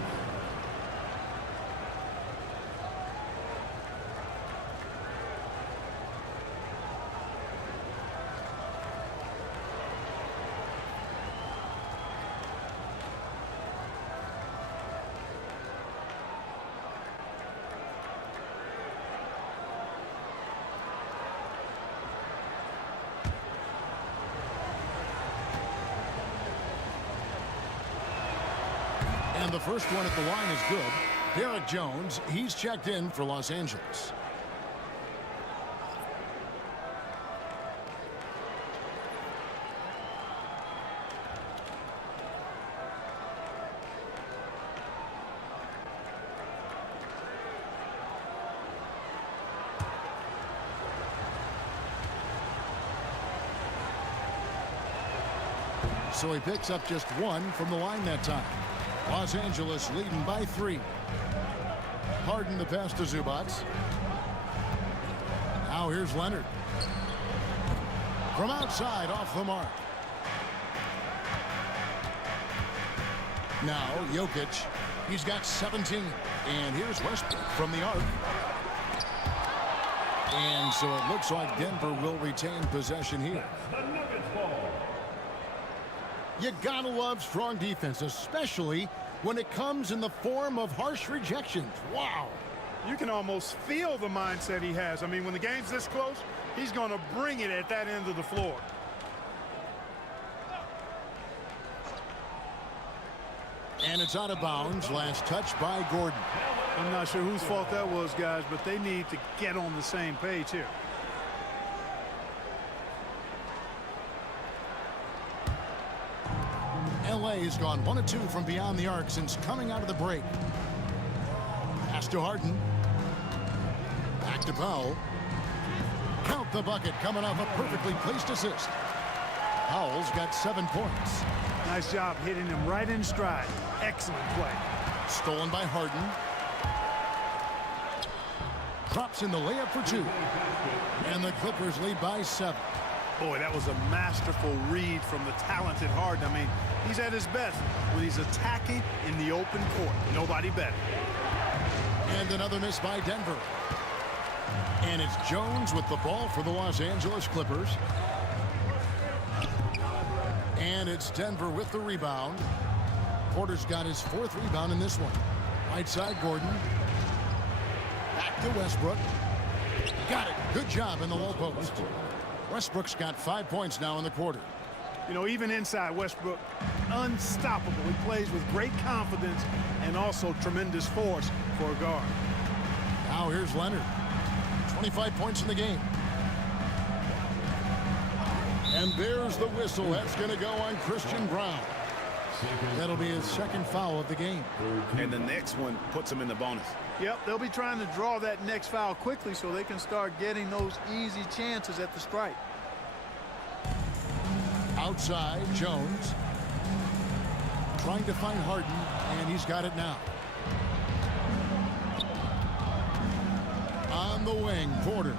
And the first one at the line is good. Derek Jones, he's checked in for Los Angeles. So he picks up just 1 from the line that time. Los Angeles leading by 3. Harden the pass to Zubac. Now here's Leonard. From outside, off the mark. Now Jokic. He's got 17. And here's Westbrook from the arc. And so it looks like Denver will retain possession here. The Nuggets ball. You gotta love strong defense, especially when it comes in the form of harsh rejections. Wow. You can almost feel the mindset he has. I mean, when the game's this close, he's going to bring it at that end of the floor. And it's out of bounds. Last touch by Gordon. I'm not sure whose fault that was, guys, but they need to get on the same page here. LA has gone 1 of 2 from beyond the arc since coming out of the break. Pass to Harden. Back to Powell. Count the bucket, coming off a perfectly placed assist. Powell's got 7 points. Nice job hitting him right in stride. Excellent play. Stolen by Harden. Drops in the layup for 2. And the Clippers lead by 7. Boy, that was a masterful read from the talented Harden. I mean, he's at his best when he's attacking in the open court. Nobody better. And another miss by Denver. And it's Jones with the ball for the Los Angeles Clippers. And it's Denver with the rebound. Porter's got his 4th rebound in this one. Right side, Gordon. Back to Westbrook. Got it. Good job in the low post. Westbrook's got 5 points now in the quarter. You know, even inside, Westbrook, unstoppable. He plays with great confidence and also tremendous force for a guard. Now here's Leonard. 25 points in the game. And there's the whistle. That's going to go on Christian Braun. That'll be his 2nd foul of the game. And the next one puts him in the bonus. Yep, they'll be trying to draw that next foul quickly so they can start getting those easy chances at the stripe. Outside, Jones. Trying to find Harden, and he's got it now. On the wing, Porter.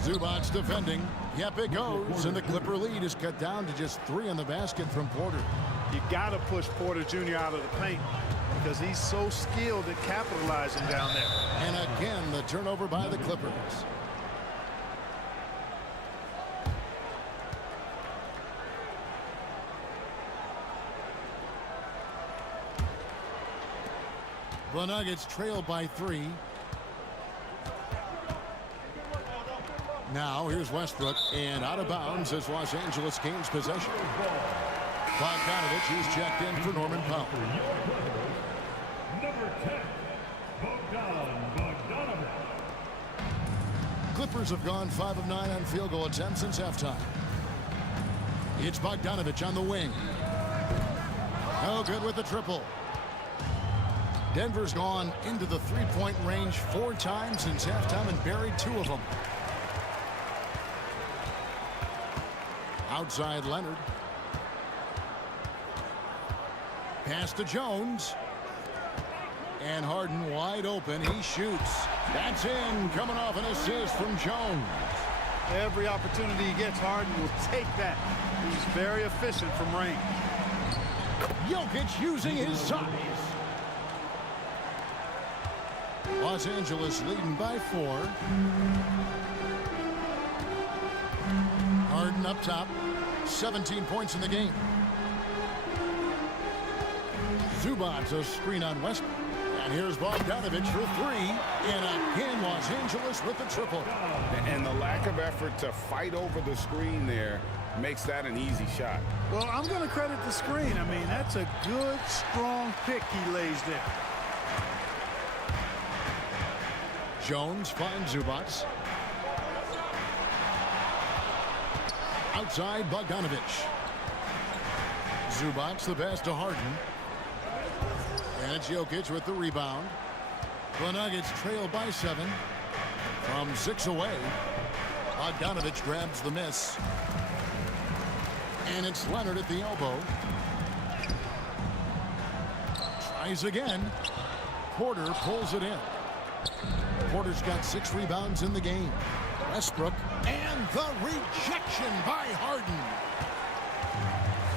Zubac's defending. Yep, it goes, and the Clipper lead is cut down to just 3 in the basket from Porter. You got to push Porter Jr. out of the paint because he's so skilled at capitalizing down there. And again, the turnover by the Clippers. The Nuggets trail by 3. Now here's Westbrook, and out of bounds as Los Angeles gains possession. Bogdanovich is checked in for Norman Powell. Number 10, Bogdanovich. Clippers have gone 5 of 9 on field goal attempts since halftime. It's Bogdanovich on the wing. No good with the triple. Denver's gone into the 3-point range 4 times since halftime and buried 2 of them. Outside Leonard. Pass to Jones. And Harden wide open. He shoots. That's in. Coming off an assist from Jones. Every opportunity he gets, Harden will take that. He's very efficient from range. Jokic using his size. Los Angeles leading by 4. Harden up top. 17 points in the game. Zubac's a screen on Westbrook. And here's Bogdanovich for 3. And again, Los Angeles with the triple. And the lack of effort to fight over the screen there makes that an easy shot. Well, I'm going to credit the screen. I mean, that's a good, strong pick he lays there. Jones finds Zubac. Outside, Bogdanovich. Zubac the pass to Harden. And it's Jokic with the rebound. The Nuggets trail by 7. From 6 away, Bogdanovich grabs the miss. And it's Leonard at the elbow. Tries again. Porter pulls it in. Porter's got 6 rebounds in the game. Westbrook, and the rejection by Harden.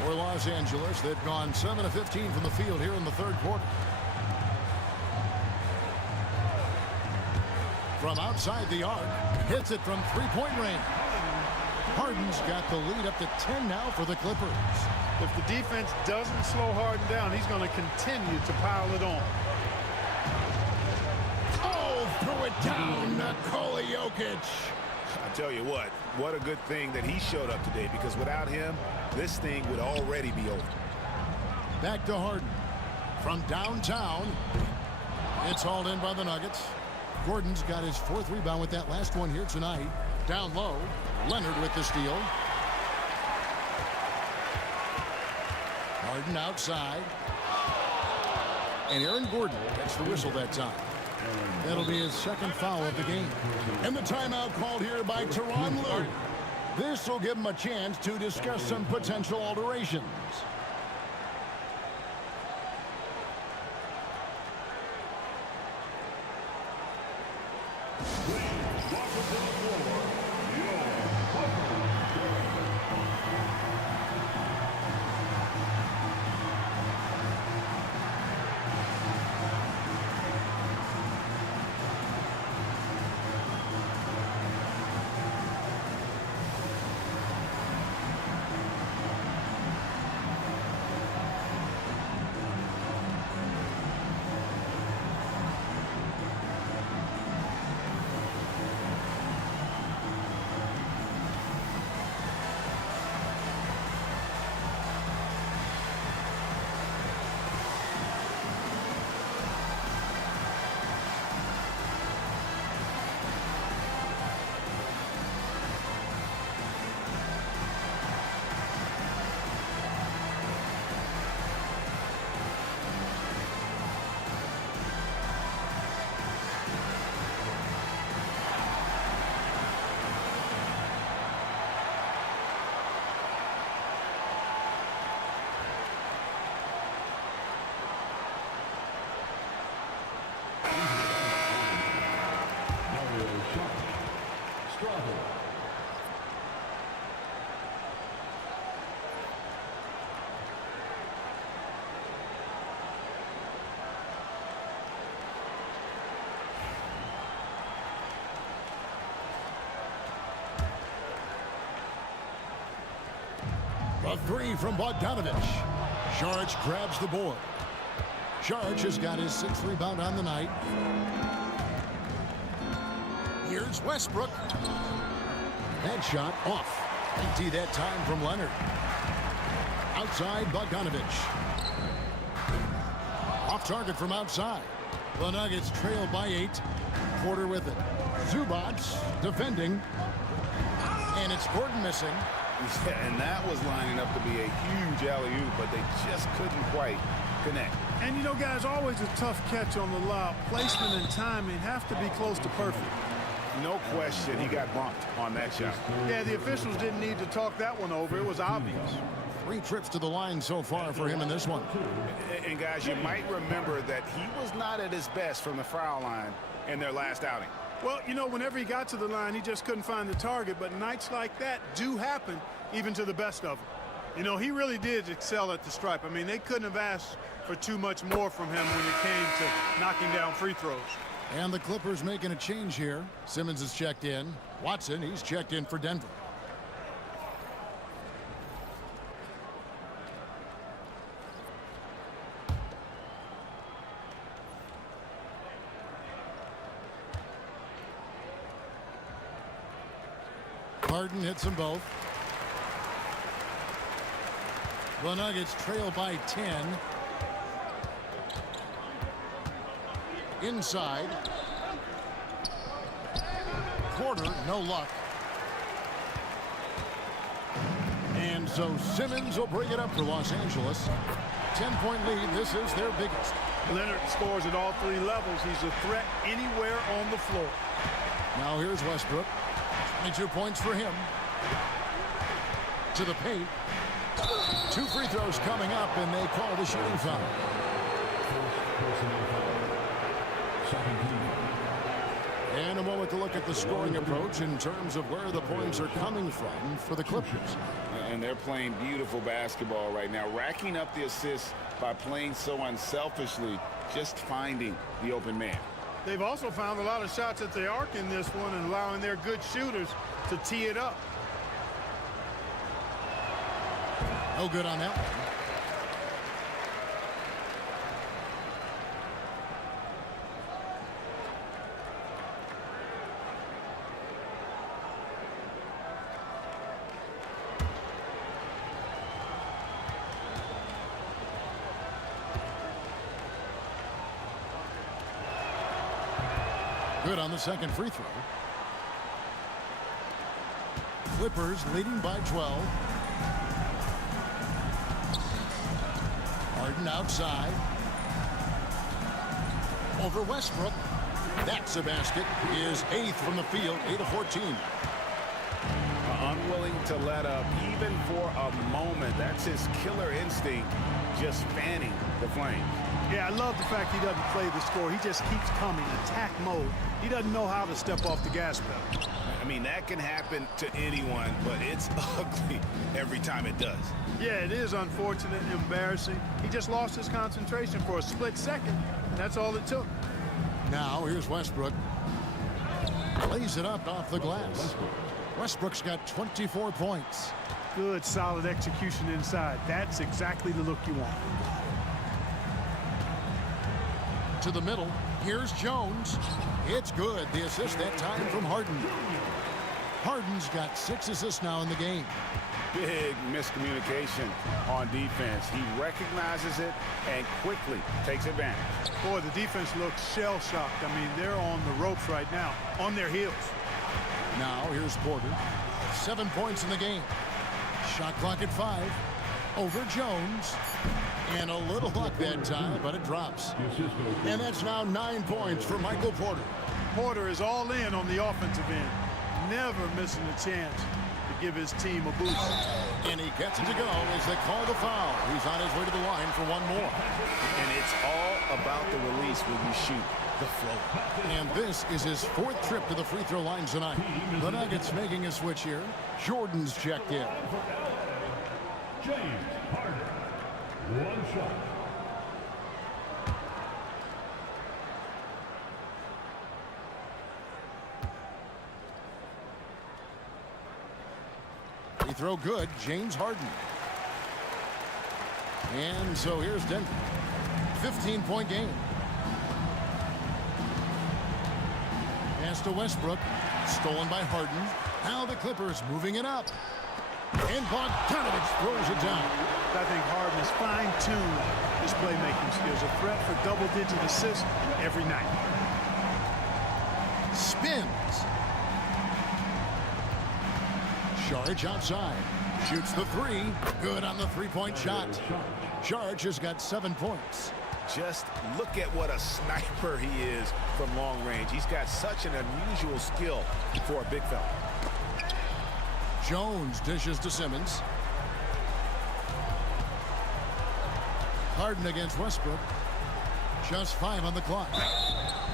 For Los Angeles, they've gone 7 of 15 from the field here in the 3rd quarter. From outside the arc, hits it from 3-point range. Harden's got the lead up to 10 now for the Clippers. If the defense doesn't slow Harden down, he's going to continue to pile it on. Oh, threw it down, Nikola Jokic. I tell you what a good thing that he showed up today, because without him, this thing would already be over. Back to Harden. From downtown, It's hauled in by the Nuggets. Gordon's got his 4th rebound with that last one here tonight. Down low, Leonard with the steal. Harden outside. And Aaron Gordon gets the whistle that time. That'll be his 2nd foul of the game. And the timeout called here by Tyronn Lue. This will give him a chance to discuss some potential alterations. A 3 from Bogdanovich. Saric grabs the board. Saric has got his 6th rebound on the night. Here's Westbrook. That shot off. Empty that time from Leonard. Outside Bogdanovich. Off target from outside. The Nuggets trail by 8. Porter with it. Zubac defending. And it's Gordon missing. Yeah, and that was lining up to be a huge alley-oop, but they just couldn't quite connect. And you know, guys, always a tough catch on the lob. Placement and timing have to be close to perfect. No question he got bumped on that shot. Yeah, the officials didn't need to talk that one over. It was obvious. 3 trips to the line so far for him in this one. And guys, you might remember that he was not at his best from the foul line in their last outing. Well, you know, whenever he got to the line, he just couldn't find the target. But nights like that do happen even to the best of them. You know, he really did excel at the stripe. I mean, they couldn't have asked for too much more from him when it came to knocking down free throws. And the Clippers making a change here. Simmons is checked in. Watson, he's checked in for Denver. Harden hits them both. The Nuggets trail by 10. Inside. Porter, no luck. And so Simmons will bring it up for Los Angeles. 10-point lead. This is their biggest. Leonard scores at all 3 levels. He's a threat anywhere on the floor. Now here's Westbrook. 22 points for him. To the paint. 2 free throws coming up, and they call the shooting foul. And a moment to look at the scoring approach in terms of where the points are coming from for the Clippers. And they're playing beautiful basketball right now, racking up the assists by playing so unselfishly, just finding the open man. They've also found a lot of shots at the arc in this one and allowing their good shooters to tee it up. No good on that one. Good on the second free throw. Clippers leading by 12. Harden outside. Over Westbrook. That's a basket. His 8th from the field, 8 of 14. Unwilling to let up even for a moment. That's his killer instinct, just fanning the flames. Yeah, I love the fact he doesn't play the score. He just keeps coming, attack mode. He doesn't know how to step off the gas pedal. I mean, that can happen to anyone, but it's ugly every time it does. Yeah, it is unfortunate and embarrassing. He just lost his concentration for a split second, and that's all it took. Now here's Westbrook. Lays it up off the glass. Westbrook's got 24 points. Good, solid execution inside. That's exactly the look you want. To the middle. Here's Jones. It's good. The assist that time from Harden. Harden's got 6 assists now in the game. Big miscommunication on defense. He recognizes it and quickly takes advantage. Boy, the defense looks shell-shocked. I mean, they're on the ropes right now, on their heels. Now here's Porter. 7 points in the game. Shot clock at 5. Over Jones. And a little luck that time, but it drops. And that's now 9 points for Michael Porter. Porter is all in on the offensive end. Never missing a chance to give his team a boost. And he gets it to go as they call the foul. He's on his way to the line for one more. And it's all about the release when you shoot the flow. And this is his 4th trip to the free throw line tonight. The Nuggets making a switch here. Jordan's checked in. James Harden. One shot. Free throw good. James Harden. And so here's Denver. 15-point game. Pass to Westbrook. Stolen by Harden. Now the Clippers moving it up. And Bogdanovich throws it down. I think Harden is fine-tuned his playmaking skills. A threat for double-digit assists every night. Spins. Saric outside. Shoots the 3. Good on the 3-point shot. Saric has got 7 points. Just look at what a sniper he is from long range. He's got such an unusual skill for a big fella. Jones dishes to Simmons. Harden against Westbrook. Just 5 on the clock.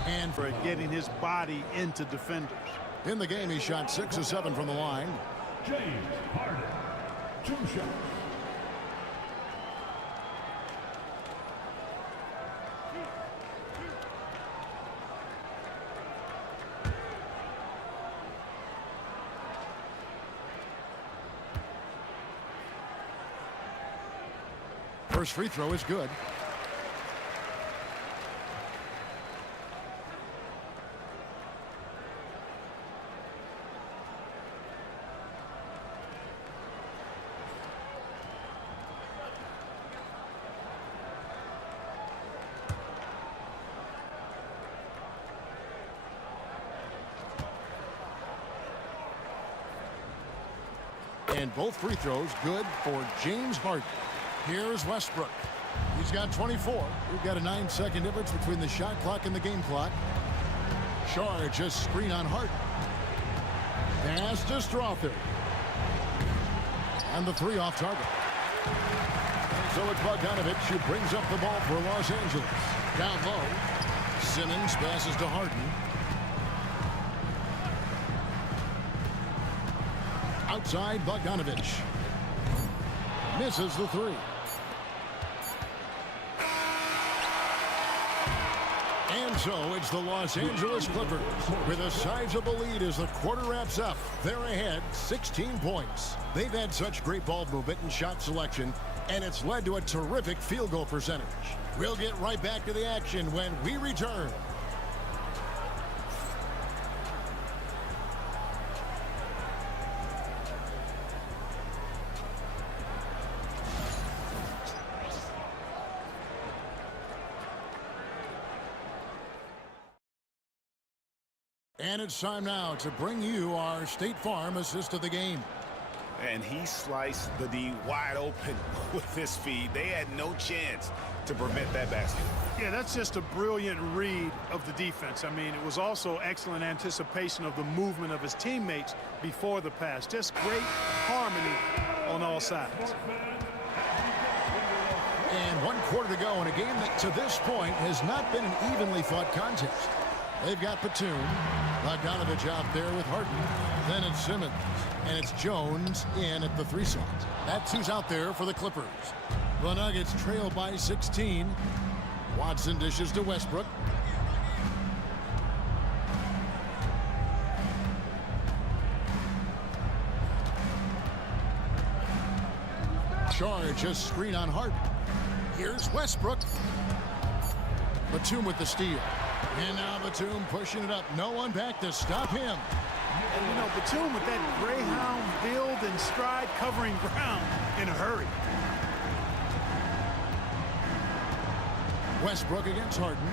And For getting his body into defenders. in the game, he shot 6 of 7 from the line. James Harden. 2 shots. First free throw is good. And both free throws good for James Harden. Here's Westbrook. He's got 24. We've got a 9-second difference between the shot clock and the game clock. Shard just screen on Harden. Pass to Strother. And the 3 off target. So it's Bogdanovich who brings up the ball for Los Angeles. Down low. Simmons passes to Harden. Outside Bogdanovich. Misses the 3. And so it's the Los Angeles Clippers with a sizable lead as the quarter wraps up. They're ahead 16 points. They've had such great ball movement and shot selection, and it's led to a terrific field goal percentage. We'll get right back to the action when we return. And it's time now to bring you our State Farm assist of the game. And he sliced the D wide open with his speed. They had no chance to prevent that basket. Yeah, that's just a brilliant read of the defense. I mean, it was also excellent anticipation of the movement of his teammates before the pass. Just great harmony on all sides. And 1 quarter to go in a game that to this point has not been an evenly fought contest. They've got Batum, Bogdanovich out there with Harden, then it's Simmons, and it's Jones in at the 3 slot. That's who's out there for the Clippers. The Nuggets trail by 16. Watson dishes to Westbrook. Charge a screen on Harden. Here's Westbrook. Batum with the steal. And now Batum pushing it up. No one back to stop him. And, you know, Batum with that Greyhound build and stride covering ground in a hurry. Westbrook against Harden.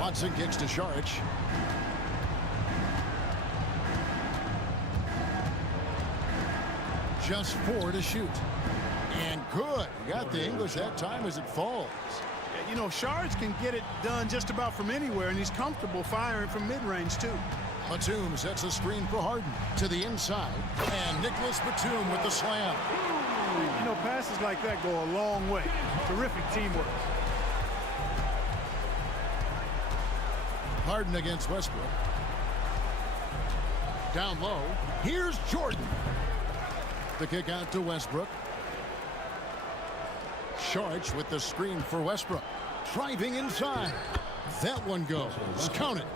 Watson kicks to Šarić. Just 4 to shoot. And good. Got the English that time as it falls. You know, Šarić can get it done just about from anywhere, and he's comfortable firing from mid-range, too. Batum sets a screen for Harden to the inside. And Nicholas Batum with the slam. You know, passes like that go a long way. Terrific teamwork. Harden against Westbrook. Down low. Here's Jordan. The kick out to Westbrook. Šarić with the screen for Westbrook. Driving inside. That one goes. Count it.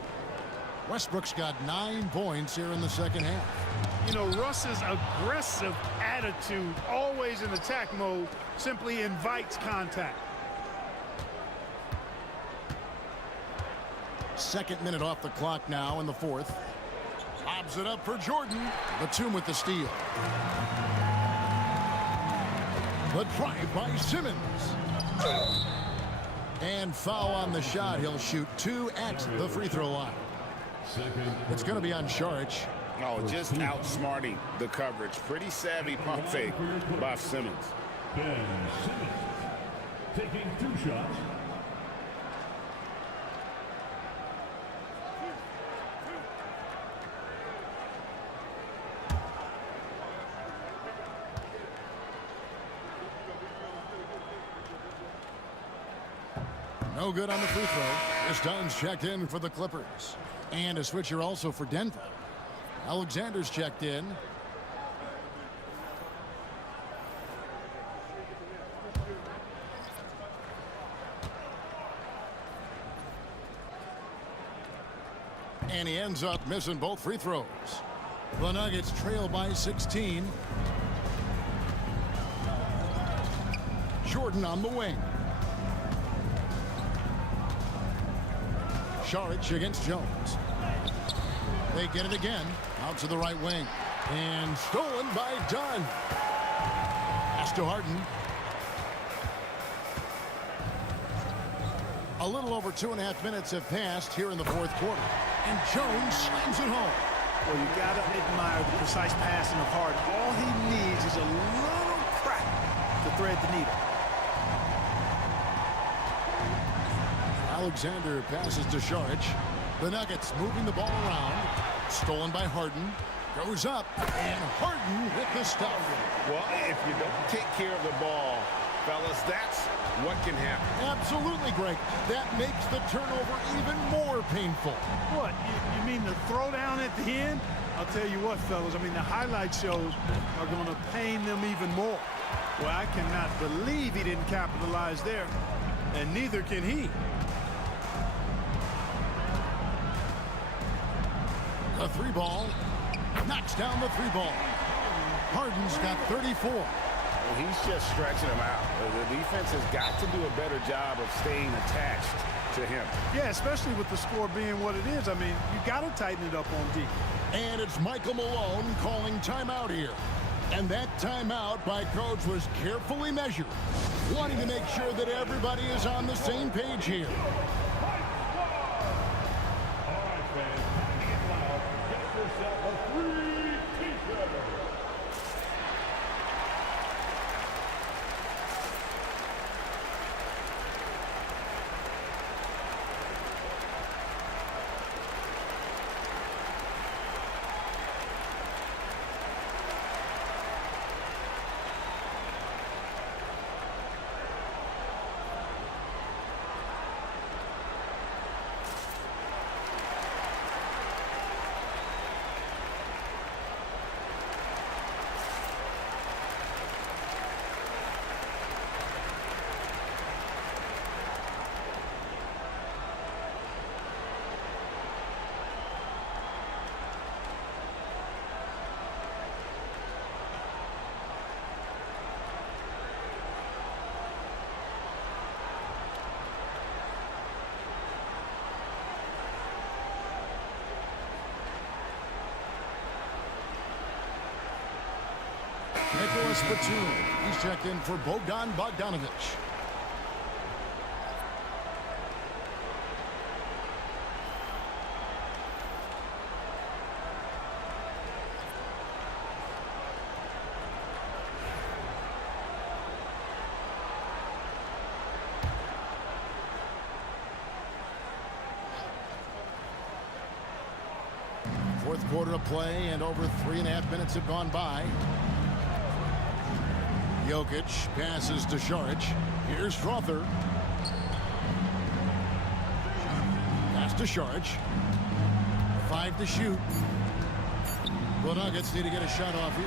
Westbrook's got 9 points here in the second half. You know, Russ's aggressive attitude, always in attack mode, simply invites contact. Second minute off the clock now in the 4th. Lobs it up for Jordan. Batum with the steal. The drive by Simmons. And foul on the shot. He'll shoot 2 at the free throw line. It's going to be on Šarić. Oh, just outsmarting the coverage. Pretty savvy pump fake by Simmons. Ben Simmons taking 2 shots. No good on the free throw. Chris Dunn's checked in for the Clippers. And a switcher also for Denver. Alexander's checked in. And he ends up missing both free throws. The Nuggets trail by 16. Jordan on the wing. Šarić against Jones. They get it again. Out to the right wing. And stolen by Dunn. Pass to Harden. A little over 2.5 minutes have passed here in the 4th quarter. And Jones slams it home. Well, you got to admire the precise passing of Harden. All he needs is a little crack to thread the needle. Alexander passes to Šarić. The Nuggets moving the ball around. Stolen by Harden. Goes up. And Harden with the stop. Well, if you don't take care of the ball, fellas, that's what can happen. Absolutely, Greg. That makes the turnover even more painful. What, you mean the throwdown at the end? I'll tell you what, fellas, I mean, the highlight shows are going to pain them even more. Well, I cannot believe he didn't capitalize there, and neither can he. The 3 ball. Knocks down the 3 ball. Harden's got 34. Well, he's just stretching him out. The defense has got to do a better job of staying attached to him. Yeah, especially with the score being what it is. I mean, you got to tighten it up on D. And it's Michael Malone calling timeout here. And that timeout by Coach was carefully measured, wanting to make sure that everybody is on the same page here. Batum. He's checked in for Bogdan Bogdanovic. Fourth quarter of play, and over 3.5 minutes have gone by. Jokic passes to Šarić. Here's Strother. Pass to Šarić. 5 to shoot. The Nuggets need to get a shot off here.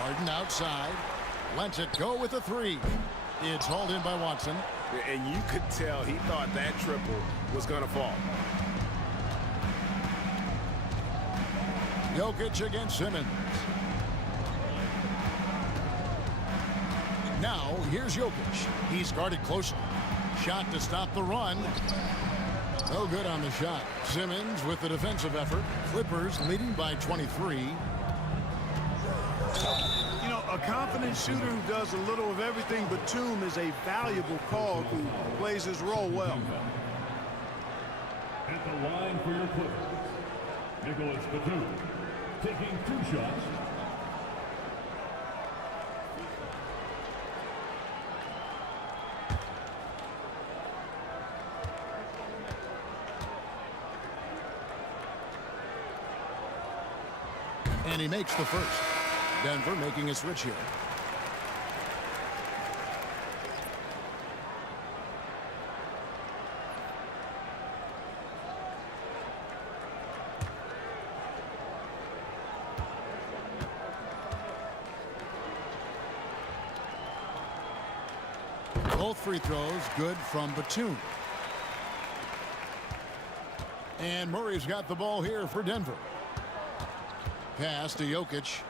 Harden outside. Lets it go with a 3. It's hauled in by Watson. And you could tell he thought that triple was going to fall. Jokic against Simmons. Now, here's Jokic. He's guarded closely. Shot to stop the run. No good on the shot. Simmons with the defensive effort. Clippers leading by 23. You know, a confident shooter who does a little of everything. Batum is a valuable call who plays his role well. At the line for your Clippers, Nicholas Batum, taking 2 shots. And he makes the first. Denver making a switch here. Both free throws good from Batum. And Murray's got the ball here for Denver. Pass to Jokic.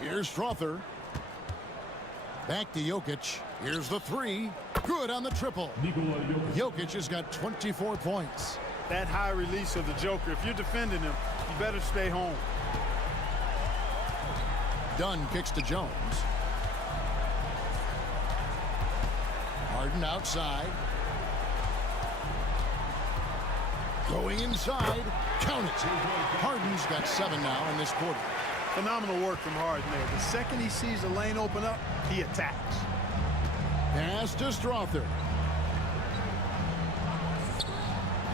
Here's Strother. Back to Jokic. Here's the 3. Good on the triple. Jokic has got 24 points. That high release of the Joker, if you're defending him, you better stay home. Dunn kicks to Jones. Harden outside. Going inside. Count it. Harden's got 7 now in this quarter. Phenomenal work from Harden there. The second he sees the lane open up, he attacks. Pass to Strother.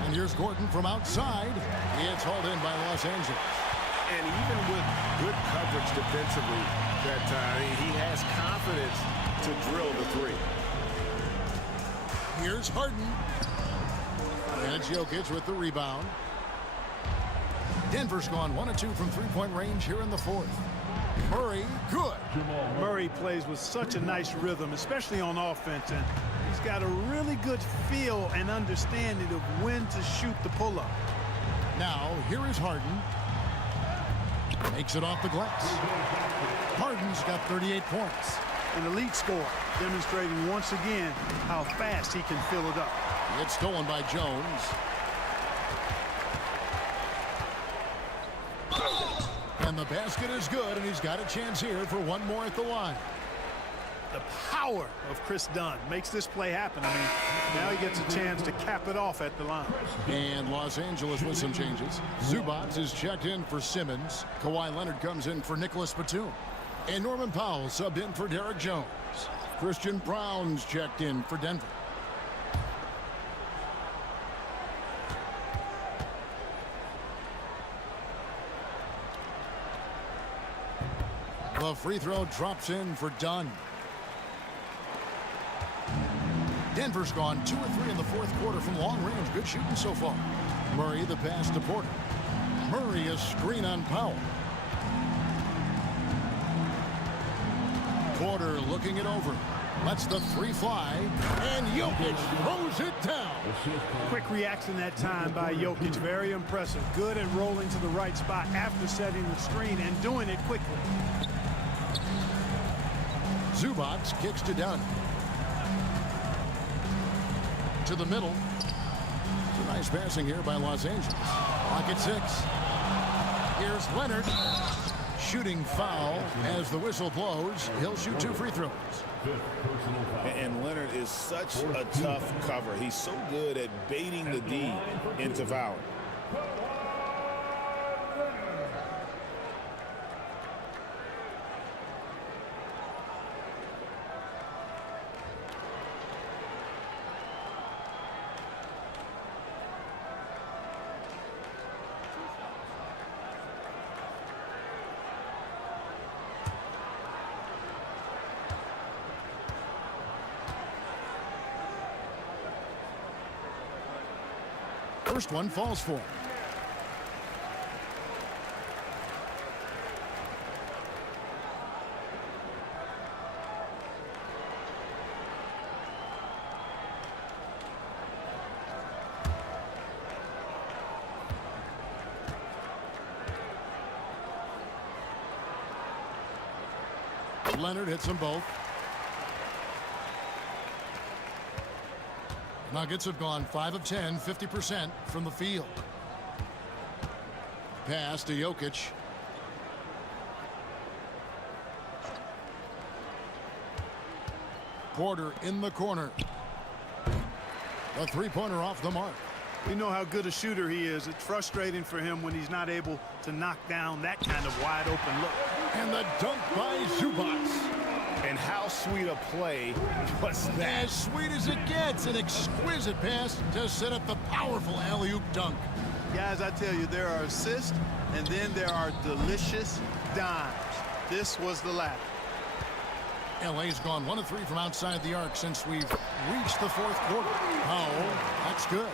And here's Gordon from outside. It's hauled in by Los Angeles. And even with good coverage defensively that time, he has confidence to drill the 3. Here's Harden. And it's Jokic with the rebound. Denver's gone 1 of 2 from three-point range here in the fourth. Murray, good. Murray plays with such a nice rhythm, especially on offense, and he's got a really good feel and understanding of when to shoot the pull-up. Now, here is Harden. Makes it off the glass. Harden's got 38 points. An elite scorer, demonstrating once again how fast he can fill it up. It's stolen by Jones. And the basket is good, and he's got a chance here for one more at the line. The power of Chris Dunn makes this play happen. I mean, now he gets a chance to cap it off at the line. And Los Angeles with some changes. Zubac is checked in for Simmons. Kawhi Leonard comes in for Nicholas Batum. And Norman Powell subbed in for Derek Jones. Christian Brown's checked in for Denver. The free throw drops in for Dunn. Denver's gone 2 of 3 in the fourth quarter from long range. Good shooting so far. Murray the pass to Porter. Murray a screen on Powell. Porter looking it over. Lets the 3 fly. And Jokic throws it down. Quick reaction that time by Jokic. Very impressive. Good at rolling to the right spot after setting the screen and doing it quickly. Zubac kicks to Dunn. To the middle. It's a nice passing here by Los Angeles. Clock at 6. Here's Leonard. Shooting foul as the whistle blows. He'll shoot 2 free throws. And Leonard is such a tough cover. He's so good at baiting the D into foul. First one falls for him. Leonard hits them both. Nuggets have gone 5 of 10, 50% from the field. Pass to Jokic. Porter in the corner. A three-pointer off the mark. We know how good a shooter he is. It's frustrating for him when he's not able to knock down that kind of wide-open look. And the dunk by Zubac. And how sweet a play was that? As sweet as it gets, an exquisite pass to set up the powerful alley-oop dunk. Guys, I tell you, there are assists, and then there are delicious dimes. This was the latter. LA's gone 1 of 3 from outside the arc since we've reached the fourth quarter. Powell, that's good.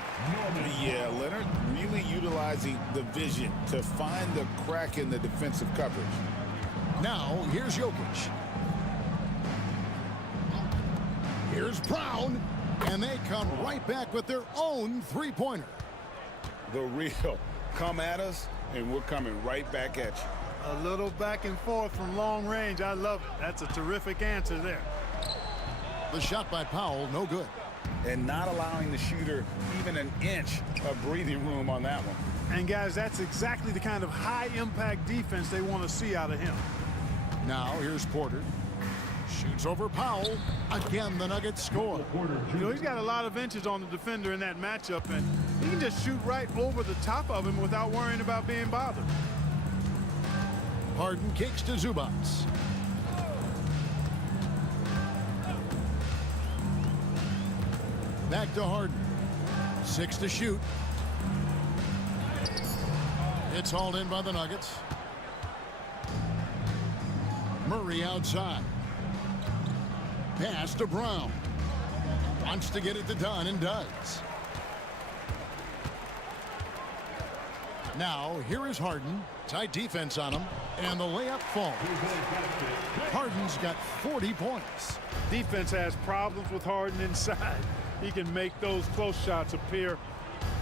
Yeah, Leonard really utilizing the vision to find the crack in the defensive coverage. Now, here's Jokic. Here's Brown, and they come right back with their own three-pointer. The real come at us, and we're coming right back at you. A little back and forth from long range. I love it. That's a terrific answer there. The shot by Powell, no good. And not allowing the shooter even an inch of breathing room on that one. And, guys, that's exactly the kind of high-impact defense they want to see out of him. Now, here's Porter. Shoots over Powell. Again, the Nuggets score. You know, he's got a lot of inches on the defender in that matchup, and he can just shoot right over the top of him without worrying about being bothered. Harden kicks to Zubac. Back to Harden. 6 to shoot. It's hauled in by the Nuggets. Murray outside. Pass to Brown. Wants to get it to Dunn and does. Now, here is Harden. Tight defense on him. And the layup falls. Harden's got 40 points. Defense has problems with Harden inside. He can make those close shots appear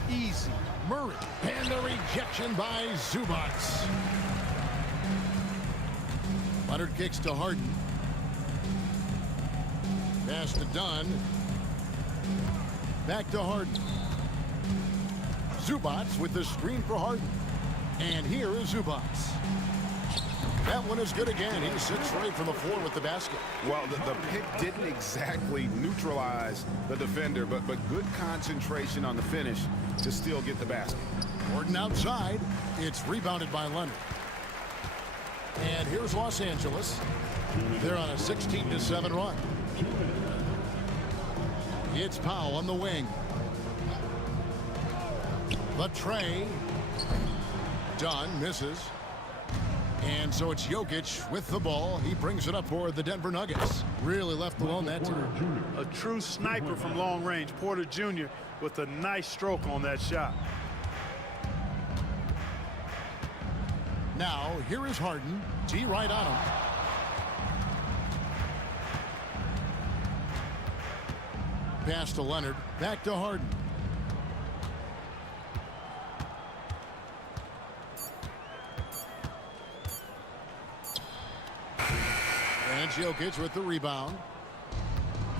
easy. Murray. And the rejection by Zubac. Leonard kicks to Harden. Pass to Dunn. Back to Harden. Zubac with the screen for Harden. And here is Zubac. That one is good again. He sits right from the floor with the basket. Well, the pick didn't exactly neutralize the defender, but good concentration on the finish to still get the basket. Gordon outside. It's rebounded by Leonard. And here's Los Angeles. They're on a 16-7 run. It's Powell on the wing. The tray. Dunn misses. And so it's Jokic with the ball. He brings it up for the Denver Nuggets. Really left alone that time. A true sniper from long range. Porter Jr. with a nice stroke on that shot. Now, here is Harden. T right on him. Pass to Leonard. Back to Harden. And Jokic with the rebound.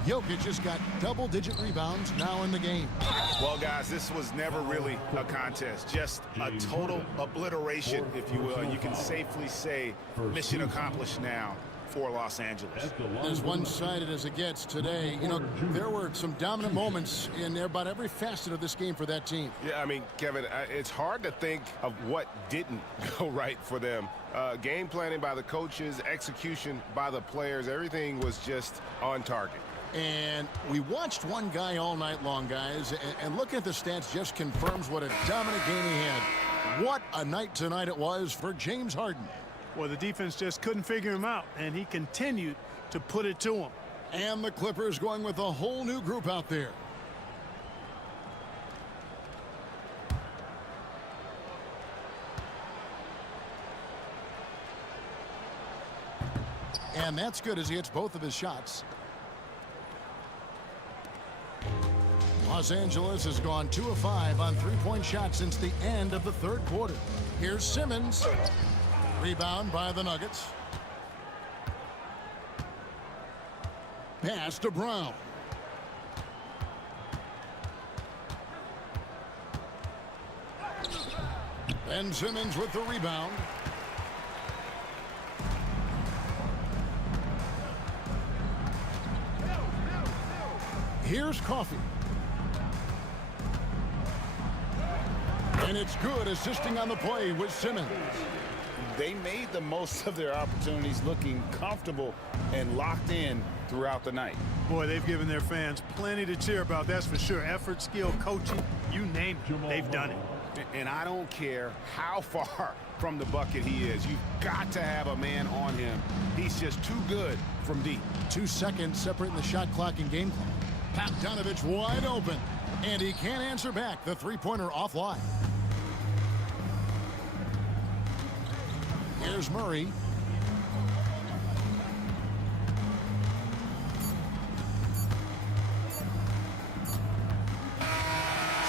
Jokic has got double-digit rebounds now in the game. Well, guys, this was never really a contest, just a total obliteration, if you will. And you can safely say mission accomplished now for Los Angeles. As one-sided as it gets today, you know, there were some dominant moments in about every facet of this game for that team. Yeah, I mean, Kevin, it's hard to think of what didn't go right for them. Game planning by the coaches, execution by the players, everything was just on target. And we watched one guy all night long, guys, and looking at the stats just confirms what a dominant game he had. What a night tonight it was for James Harden. Well, the defense just couldn't figure him out, and he continued to put it to him. And the Clippers going with a whole new group out there. And that's good as he hits both of his shots. Los Angeles has gone 2 of 5 on three-point shots since the end of the third quarter. Here's Simmons. Rebound by the Nuggets. Pass to Brown. Ben Simmons with the rebound. Here's Coffey. And it's good, assisting on the play with Simmons. They made the most of their opportunities, looking comfortable and locked in throughout the night. Boy, they've given their fans plenty to cheer about, that's for sure. Effort, skill, coaching, you name it, they've done it. And I don't care how far from the bucket he is. You've got to have a man on him. He's just too good from deep. 2 seconds separating the shot clock and game clock. Bogdanovich wide open, and he can't answer back. The three-pointer offline. Here's Murray.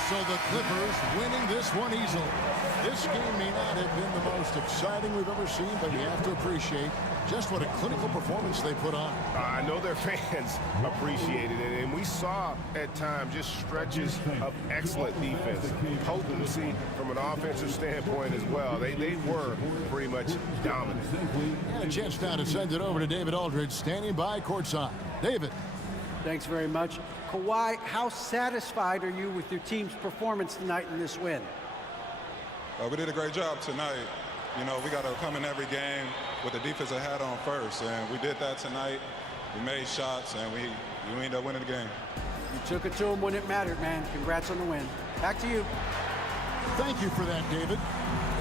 So the Clippers winning this one easily. This game may not have been the most exciting we've ever seen, but you have to appreciate just what a clinical performance they put on. I know their fans appreciated it, and we saw at times just stretches of excellent defense, potency from an offensive standpoint as well. They were pretty much dominant. And a chance now to send it over to David Aldridge, standing by courtside. David. Thanks very much. Kawhi, how satisfied are you with your team's performance tonight in this win? We did a great job tonight. You know, we got to come in every game with the defensive hat on first, and we did that tonight. We made shots, and we ended up winning the game. You took it to them when it mattered, man. Congrats on the win. Back to you. Thank you for that, David.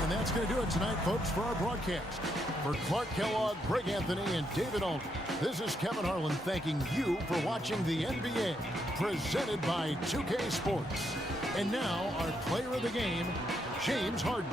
And that's going to do it tonight, folks, for our broadcast. For Clark Kellogg, Greg Anthony, and David Aldridge, this is Kevin Harlan thanking you for watching the NBA, presented by 2K Sports. And now, our player of the game, James Harden.